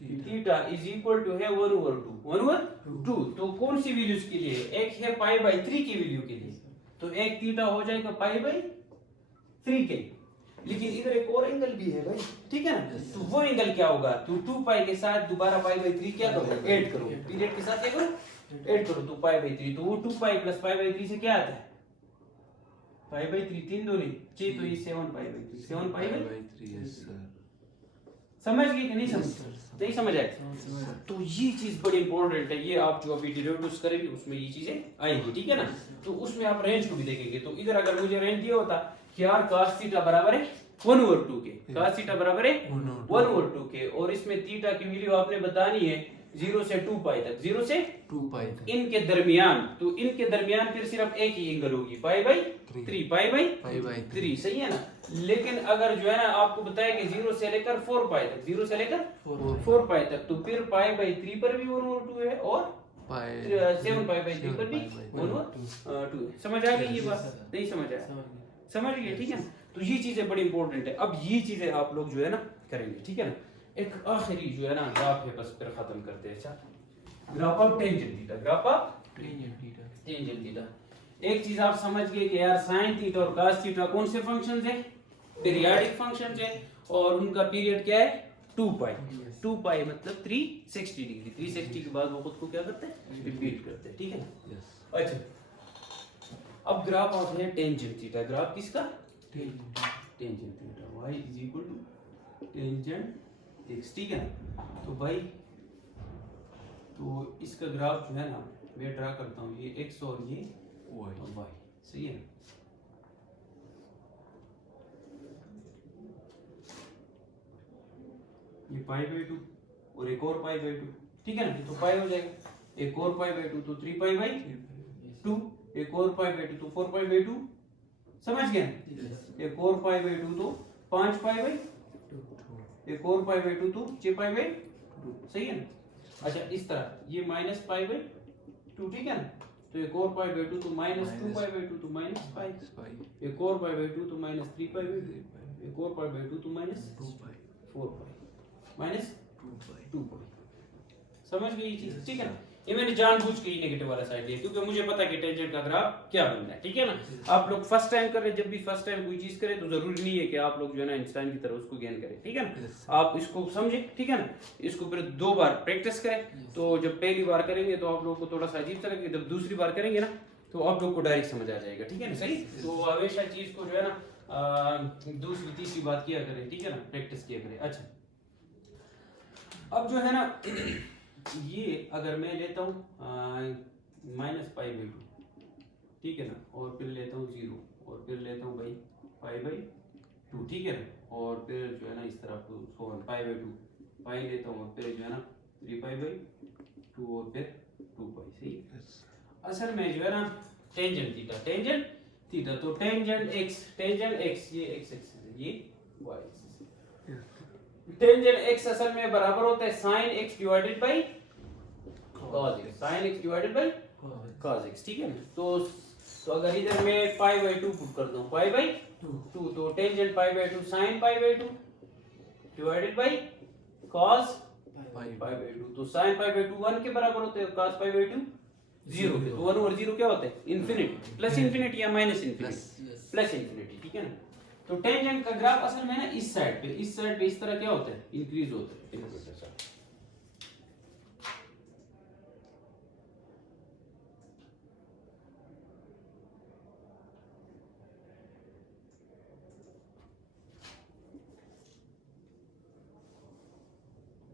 theta is equal to है 1/2, तो कौन सी वैल्यूज के लिए, एक है पाई बाई 3 की वैल्यू के लिए, तो एक थीटा हो जाएगा पाई बाई 3 के, लेकिन इधर एक और एंगल भी है भाई, ठीक है ना। तो वो एंगल क्या होगा, तो 2 पाई के साथ दोबारा पाई बाई 3 क्या करो, ऐड करो, पीरियड के साथ क्या करो, ऐड करो, तो पाई बाई 3, तो वो 2 पाई प्लस पाई बाई 3 से क्या आता है, पाई बाई 3, 3 दूनी 6, तो ये 7 पाई बाई 3, 7 पाई बाई 3, समझ गए कि नहीं समझ, नहीं समझ आया। तो ये चीज बड़ी इंपॉर्टेंट है, ये आप जो अभी डेरिवेटिव्स करेंगे उसमें ये चीजें आएंगी, ठीक है ना। तो उसमें आप रेंज को भी देखेंगे, तो इधर अगर मुझे रेंज दिया होता कि यार cos थीटा बराबर है 1/2 के, cos थीटा बराबर है 1/2 के, और इसमें थीटा की वैल्यू आपने बतानी है 0 से 2 पाई तक, 0 से 2 pi. इनके दरमियान, तो इनके दरमियान फिर सिर्फ एक ही एंगल होगी, pi by 3, pi by Pi by 3, सही है ना। लेकिन अगर जो है ना आपको बताया कि 0 से लेकर 4 पाई तक, 0 से लेकर 4 पाई तक, तो फिर पाई बाई 3 पर भी 1/2 है और pi. 7 पाई बाई 3 पर भी 1/2 है। समझ आ गई ये बात? नहीं समझ आया? समझ गए। समझ गए, ठीक है ना। तो ये चीजें बड़ी इंपॉर्टेंट है। अब ये चीजें आप लोग जो है ना करेंगे, ठीक है ना। एक आखिरी जो है ना ग्राफ है, बस फिर खत्म करते हैं। अच्छा, graph of tangent theta, graph of tangent theta. Tangent theta. एक चीज आप समझ गए कि यार साइन थीटा और cos थीटा कौन से फंक्शंस हैं? पीरियोडिक फंक्शंस हैं और उनका पीरियड क्या है? 2 पाई। 2 पाई मतलब 360 डिग्री। 360 के बाद वो खुद को क्या करते हैं? रिपीट करते हैं, ठीक है ना। Yes. अच्छा, अब ग्राफ ऑफ है टेंजेंट थीटा। ग्राफ किसका? Tangent. Tangent theta y is equal to tangent x, ठीक है ना। तो भाई तो इसका ग्राफ जो है ना मैं ड्रा करता हूँ, ये x और ये Y. और y, सही है ना। ये पाई बाई 2 और एक और पाई बाई 2, ठीक है ना। ये तो पाई हो जाएगा, एक और पाई बाई 2 तो 3 पाई बाई 2, एक और पाई बाई 2 तो 4 पाई बाई 2, समझ गए ना। एक और पाई बाई 2 तो 5 पाई बाई, एक और पाई बाई 2 तो 6 पाई बाई 2, सही है ना। अच्छा, इस तरह ये माइनस पाई बाई 2, ठीक है ना। तो एक और पाई बाई 2 तो माइनस 2 पाई बाई 2 तो माइनस पाई, Pi. एक और पाई बाई 2 तो माइनस 3 पाई बाई 2, एक और पाई बाई 2 तो minus 2 pi. 4 pi minus 2 pi. 2 पाई। समझ गई ये चीज, ठीक है ना। ये मैंने जानबूझ के ही नेगेटिव वाला साइड लिया क्योंकि मुझे पता है कि टेंजेंट का ग्राफ क्या बनना है, ठीक है ना। आप लोग फर्स्ट टाइम कर रहे हैं, जब भी फर्स्ट टाइम कोई चीज करें तो जरूरी नहीं है कि आप लोग जो है ना आइंस्टाइन की तरह उसको गेन करें, ठीक है ना। Yes. आप इसको समझे, ठीक है ना। इसको फिर 2 बार प्रैक्टिस करें, तो जब पहली बार करेंगे तो आप लोगों को थोड़ा सा अजीब सा लगेगा, जब दूसरी बार करेंगे ना तो आप लोग को डायरेक्ट समझ आ जाएगा, ठीक है ना। सही, तो हमेशा चीज को जो है ना दूसरी तीसरी बात किया करें, ठीक है ना, प्रैक्टिस किया करें। अच्छा, अब जो है ना ये अगर मैं लेता हूँ माइनस पाई बाई 2, ठीक है ना, और फिर लेता हूँ 0 और फिर लेता हूँ भाई पाई बाई 2, ठीक है ना, और फिर जो है ना इस तरफ उसको पाई बाई 2 पाई लेता हूँ और फिर जो है ना 3 पाई बाई 2 और फिर 2 पाई, सही। Yes. असल में जो है ना टेंजेंट थीटा तो टेंजेंट x ये x एक्सिस है, ये y एक्सिस। टेंजेंट x असल में बराबर होता है sin x divided by cos x, sin x divided by cos x, ठीक है ना। तो अगर इधर मैं पाई बाय 2 पुट कर दूं, पाई बाय 2 तो tangent pi by 2 sin pi by 2 divided by cos Pi. Pi by 2, तो sin पाई बाय 2 1 के बराबर होते हैं, cos पाई बाय 2 0 के, तो 1 और 0 क्या होते हैं? इन्फिनिटी, प्लस इन्फिनिटी या माइनस इन्फिनिटी, प्लस इन्फिनिटी, ठीक है ना। तो टेंजेंट का ग्राफ असल में ना इस साइड पे इस तरह क्या होता है? इंक्रीज होता है।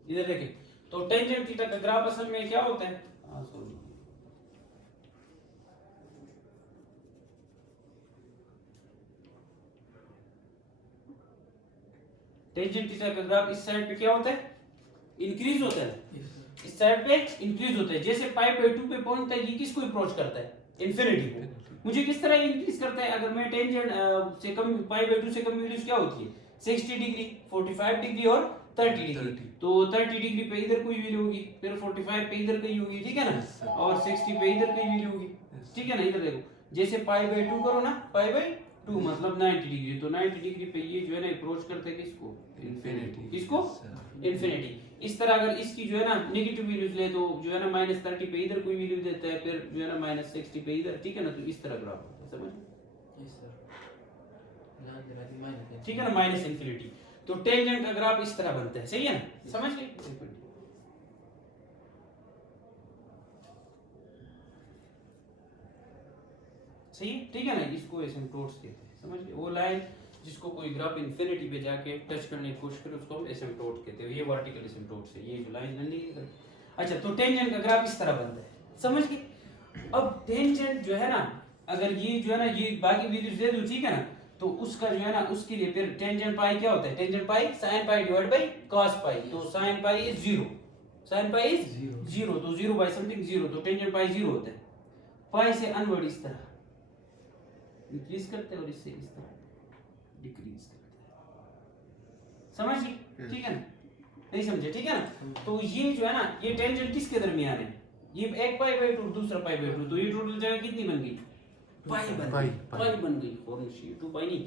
इधर देखिए, तो टेंजेंट थीटा का ग्राफ असल में क्या होता है? सॉरी, टेंजेंट थीटा का ग्राफ इस साइड पे क्या होता है? इंक्रीज होता है, इस साइड पे इंक्रीज होता है। जैसे पाई बाय 2 पे पहुंचता है, ये किसको अप्रोच करता है? इन्फिनिटी को। मुझे किस तरह इंक्रीज करता है? अगर मैं टेंजेंट से कम पाई बाय 2 से कम वैल्यूज क्या होती है? 60 डिग्री, 45 डिग्री और 30 डिग्री। तो 30 डिग्री पे इधर कोई वैल्यू होगी, फिर 45 पे इधर कहीं होगी, ठीक है ना, और 60 पे इधर कहीं वैल्यू होगी, ठीक है ना। इधर देखो, जैसे पाई बाय 2 करो ना, पाई बाय 2 मतलब 90 डिग्री, तो 90 डिग्री पे ये जो है ना अप्रोच करते हैं किसको? इन्फिनिटी। किसको? इन्फिनिटी। इस तरह अगर इसकी जो है ना नेगेटिव वैल्यूज ले तो जो है ना -30 पे इधर कोई वैल्यू देता है, फिर जो है ना -60 पे इधर, ठीक है ना। तो इस तरह ग्राफ होता है, समझ? ठीक है ना, माइनस इन्फिनिटी। तो टेंजेंट का ग्राफ इस तरह बनता है, सही है ना, समझ गए? सही है, ठीक है ना। इसको एसिम्पटोट्स कहते हैं, समझ गए? वो लाइन जिसको कोई ग्राफ इन्फिनिटी पे जाके टच करने की कोशिश करे उसको हम एसिम्पटोट कहते हैं। ये वर्टिकल एसिम्पटोट्स है, ये जो लाइन नहीं है। अच्छा, तो टेंजेंट का ग्राफ इस तरह बनता है, समझ गए? अब टेंजेंट जो है ना, अगर ये जो है ना ये बाकी वैल्यूज दे दूं, ठीक है ना, तो उसका जो है ना उसके लिए फिर टेंजेंट पाई क्या होता है? Tangent pi sin pi divide by cos पाई, तो sin pi is 0, sine pi is Zero. 0, तो 0 बाय समथिंग 0, तो टेंजेंट पाई 0 होता है। पाई से अनवर्ड इस तरह इंक्रीज करते हैं और इससे इस तरह डिक्रीज करते हैं। समझ गए? ठीक है ना? नहीं समझे? ठीक है ना? तो ये जो है ना, ये टेंजेंट किसके दरमियान है? ये एक पाई बाय 2 दूसरा पाई बाय 2, तो ये टोटल जगह कितनी बन गई? पाई बन गई। पाई बन गई। फॉर्मूला 2 पाई नहीं,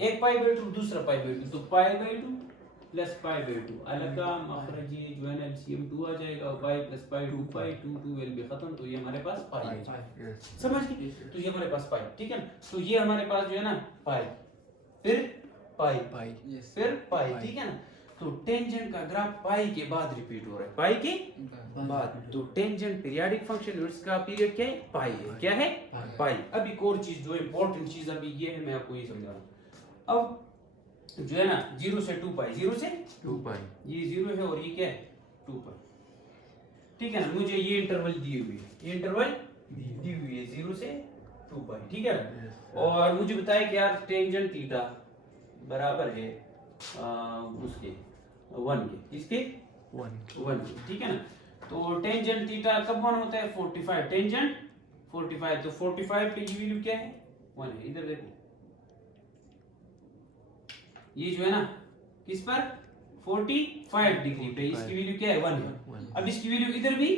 एक पाई बाय 2 दूसरा पाई बाय 2, तो पाई बाय 2 प्लस पाई बाय 2 अलग का मखरज ये जो है ना एलसीएम 2 आ जाएगा, और pi plus pi 2 pi 2 will be खत्म, तो ये हमारे पास पाई है। Yes. समझ गए? तो ये हमारे पास पाई, ठीक है ना? तो ये हमारे पास जो है ना पाई, फिर पाई, Pi. Yes. फिर पाई, पाई। ठीक है ना? तो टेंजेंट का ग्राफ पाई के बाद रिपीट हो रहा है, पाई के बाद। तो टेंजेंट पीरियोडिक फंक्शन उसका पीरियड क्या है? पाई है। क्या है? पाई। पाई। अब एक और चीज जो इंपॉर्टेंट चीज अभी ये है, मैं आपको ये समझा रहा हूँ। अब जो है ना 0 से 2 पाई, 0 से 2 pi. ये 0 है और ये क्या है? 2 पाई, ठीक है ना? मुझे ये इंटरवल दी हुई है, ये इंटरवल दी हुई है 0 से 2 पाई, ठीक है ना? Yes. और मुझे बताया कि यार टेंजेंट थीटा बराबर है उसके 1 के, इसके 1. 1 के, ठीक है ना? तो टेंजेंट थीटा कब 1 होता है? 45, टेंजेंट 45, तो 45 की वैल्यू क्या है? 1 है। इधर देखो, ये जो है ना किस पर? 45 डिग्री पे, इसकी वैल्यू क्या है? 1 है। 1. अब इसकी वैल्यू इधर भी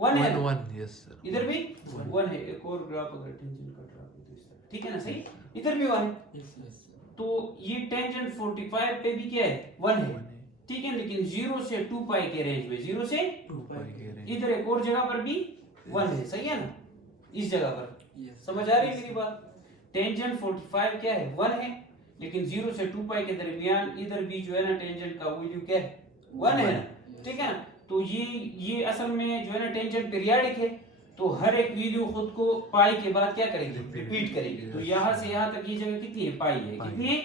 1 है, 1. Yes, sir. इधर भी One. 1 है। एक और ग्राफ अगर टेंजेंट का ग्राफ है तो इस तरह, ठीक है ना? सही, इधर भी 1 है। Yes, yes. तो ये टेंजेंट 45 पे भी क्या है? 1 है, 1 है. ठीक है? लेकिन 0 से 2 पाई के रेंज में, 0 से 2 pi के range. इधर एक और जगह पर भी 1 है, सही है ना? इस जगह पर Yes. समझ आ रही है मेरी बात? टेंजेंट 45 क्या है? 1 है, लेकिन 0 से 2 पाई के दरमियान इधर भी जो है ना टेंजेंट का वैल्यू क्या है? 1 है ना, ठीक है ना? तो ये असल में जो है ना टेंजेंट पीरियोडिक है, तो हर एक वैल्यू खुद को पाई के बाद क्या करेगी? रिपीट करेगी। तो यहाँ से यहाँ तक ये जगह कितनी है? पाई है। कितनी है?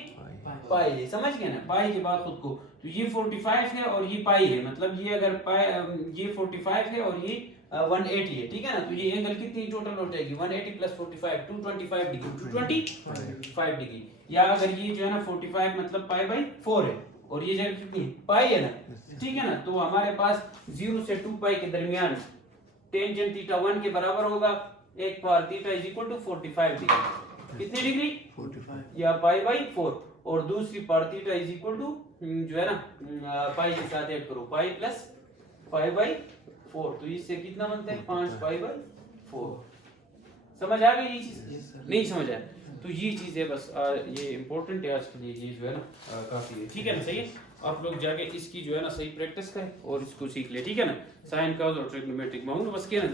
Pi. पाई है। समझ गए ना? पाई के बाद खुद को, तो ये 45 है और ये पाई है, मतलब ये अगर पाई ये 45 है और ये 180 है, ठीक है ना? तो ये एंगल कितनी टोटल हो जाएगी? 180 प्लस 45 225 डिग्री, 225 डिग्री। या अगर ये जो है ना 45 मतलब पाई बाई 4 है, और ये जगह कितनी है? पाई है ना, ठीक है ना? तो हमारे पास 0 से 2 पाई के दरमियान टेंजेंट थीटा 1 के बराबर होगा, एक बार theta is equal to 45 degree. कितनी डिग्री? 45. या पाई बाई 4, और दूसरी पार थीटा इज इक्वल टू जो है ना पाई के साथ ऐड करो, पाई प्लस पाई बाई 4, तो इससे कितना बनता है? 5 पाई बाई 4। समझ आ गई ये चीज? Yes, sir. नहीं समझ आया तो ये चीज है बस, ये इंपॉर्टेंट है आज के लिए, ये जो है ना काफी है, ठीक है ना? सही है? आप लोग जाके इसकी जो है ना सही प्रैक्टिस करें और इसको सीख ले, ठीक है ना? साइन कॉस और ट्रिग्नोमेट्रिक माउंट बस क्या ना,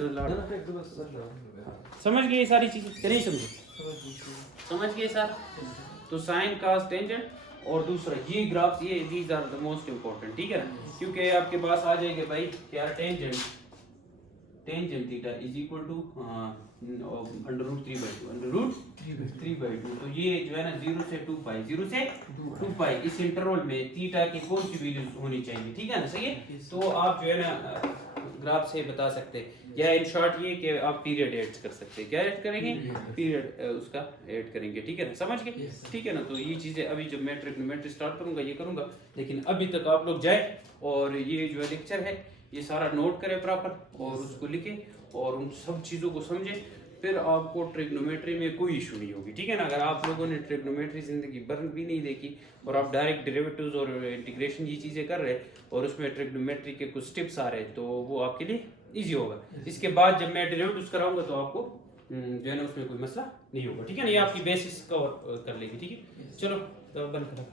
समझ गए ये सारी चीजें? नहीं समझे? समझ गए सर? तो साइन कॉस टेंजेंट और दूसरा ये ग्राफ्स, ये these are the most important, ठीक है ना? क्योंकि आपके पास आ जाएंगे भाई क्या? Tangent theta is equal to under root 3/2, under root 3/2। तो ये जो है ना 0 से 2 पाई, 0 से 2 पाई, इस इंटरवल में थीटा की कौन सी वैल्यू होनी चाहिए, ठीक है ना? सही है? तो आप जो है ना ग्राफ से बता सकते हैं, या इन शॉर्ट ये कि आप पीरियड ऐड कर सकते हैं। क्या ऐड करेंगे? पीरियड उसका ऐड करेंगे, ठीक है ना? समझ गए? ठीक है ना? तो ये चीजें अभी जब मैं ट्रिग्नोमेट्री स्टार्ट करूंगा ये करूंगा, लेकिन अभी तक आप लोग जाए और ये जो लेक्चर है ये सारा नोट करें प्रॉपर और उसको लिखें और उन सब चीज़ों को समझें, फिर आपको ट्रिग्नोमेट्री में कोई इशू नहीं होगी, ठीक है ना? अगर आप लोगों ने ट्रिग्नोमेट्री जिंदगी भर भी नहीं देखी और आप डायरेक्ट डेरिवेटिव्स और इंटीग्रेशन ये चीज़ें कर रहे हैं और उसमें ट्रिग्नोमेट्री के कुछ टिप्स आ रहे हैं, तो वो आपके लिए इजी होगा। इसके बाद जब मैं डेरिवेटिव्स कराऊंगा तो आपको जो है ना उसमें कोई मसला नहीं होगा, ठीक है ना? ये आपकी बेसिस कवर कर लेगी, ठीक है? चलो तो बंद करो।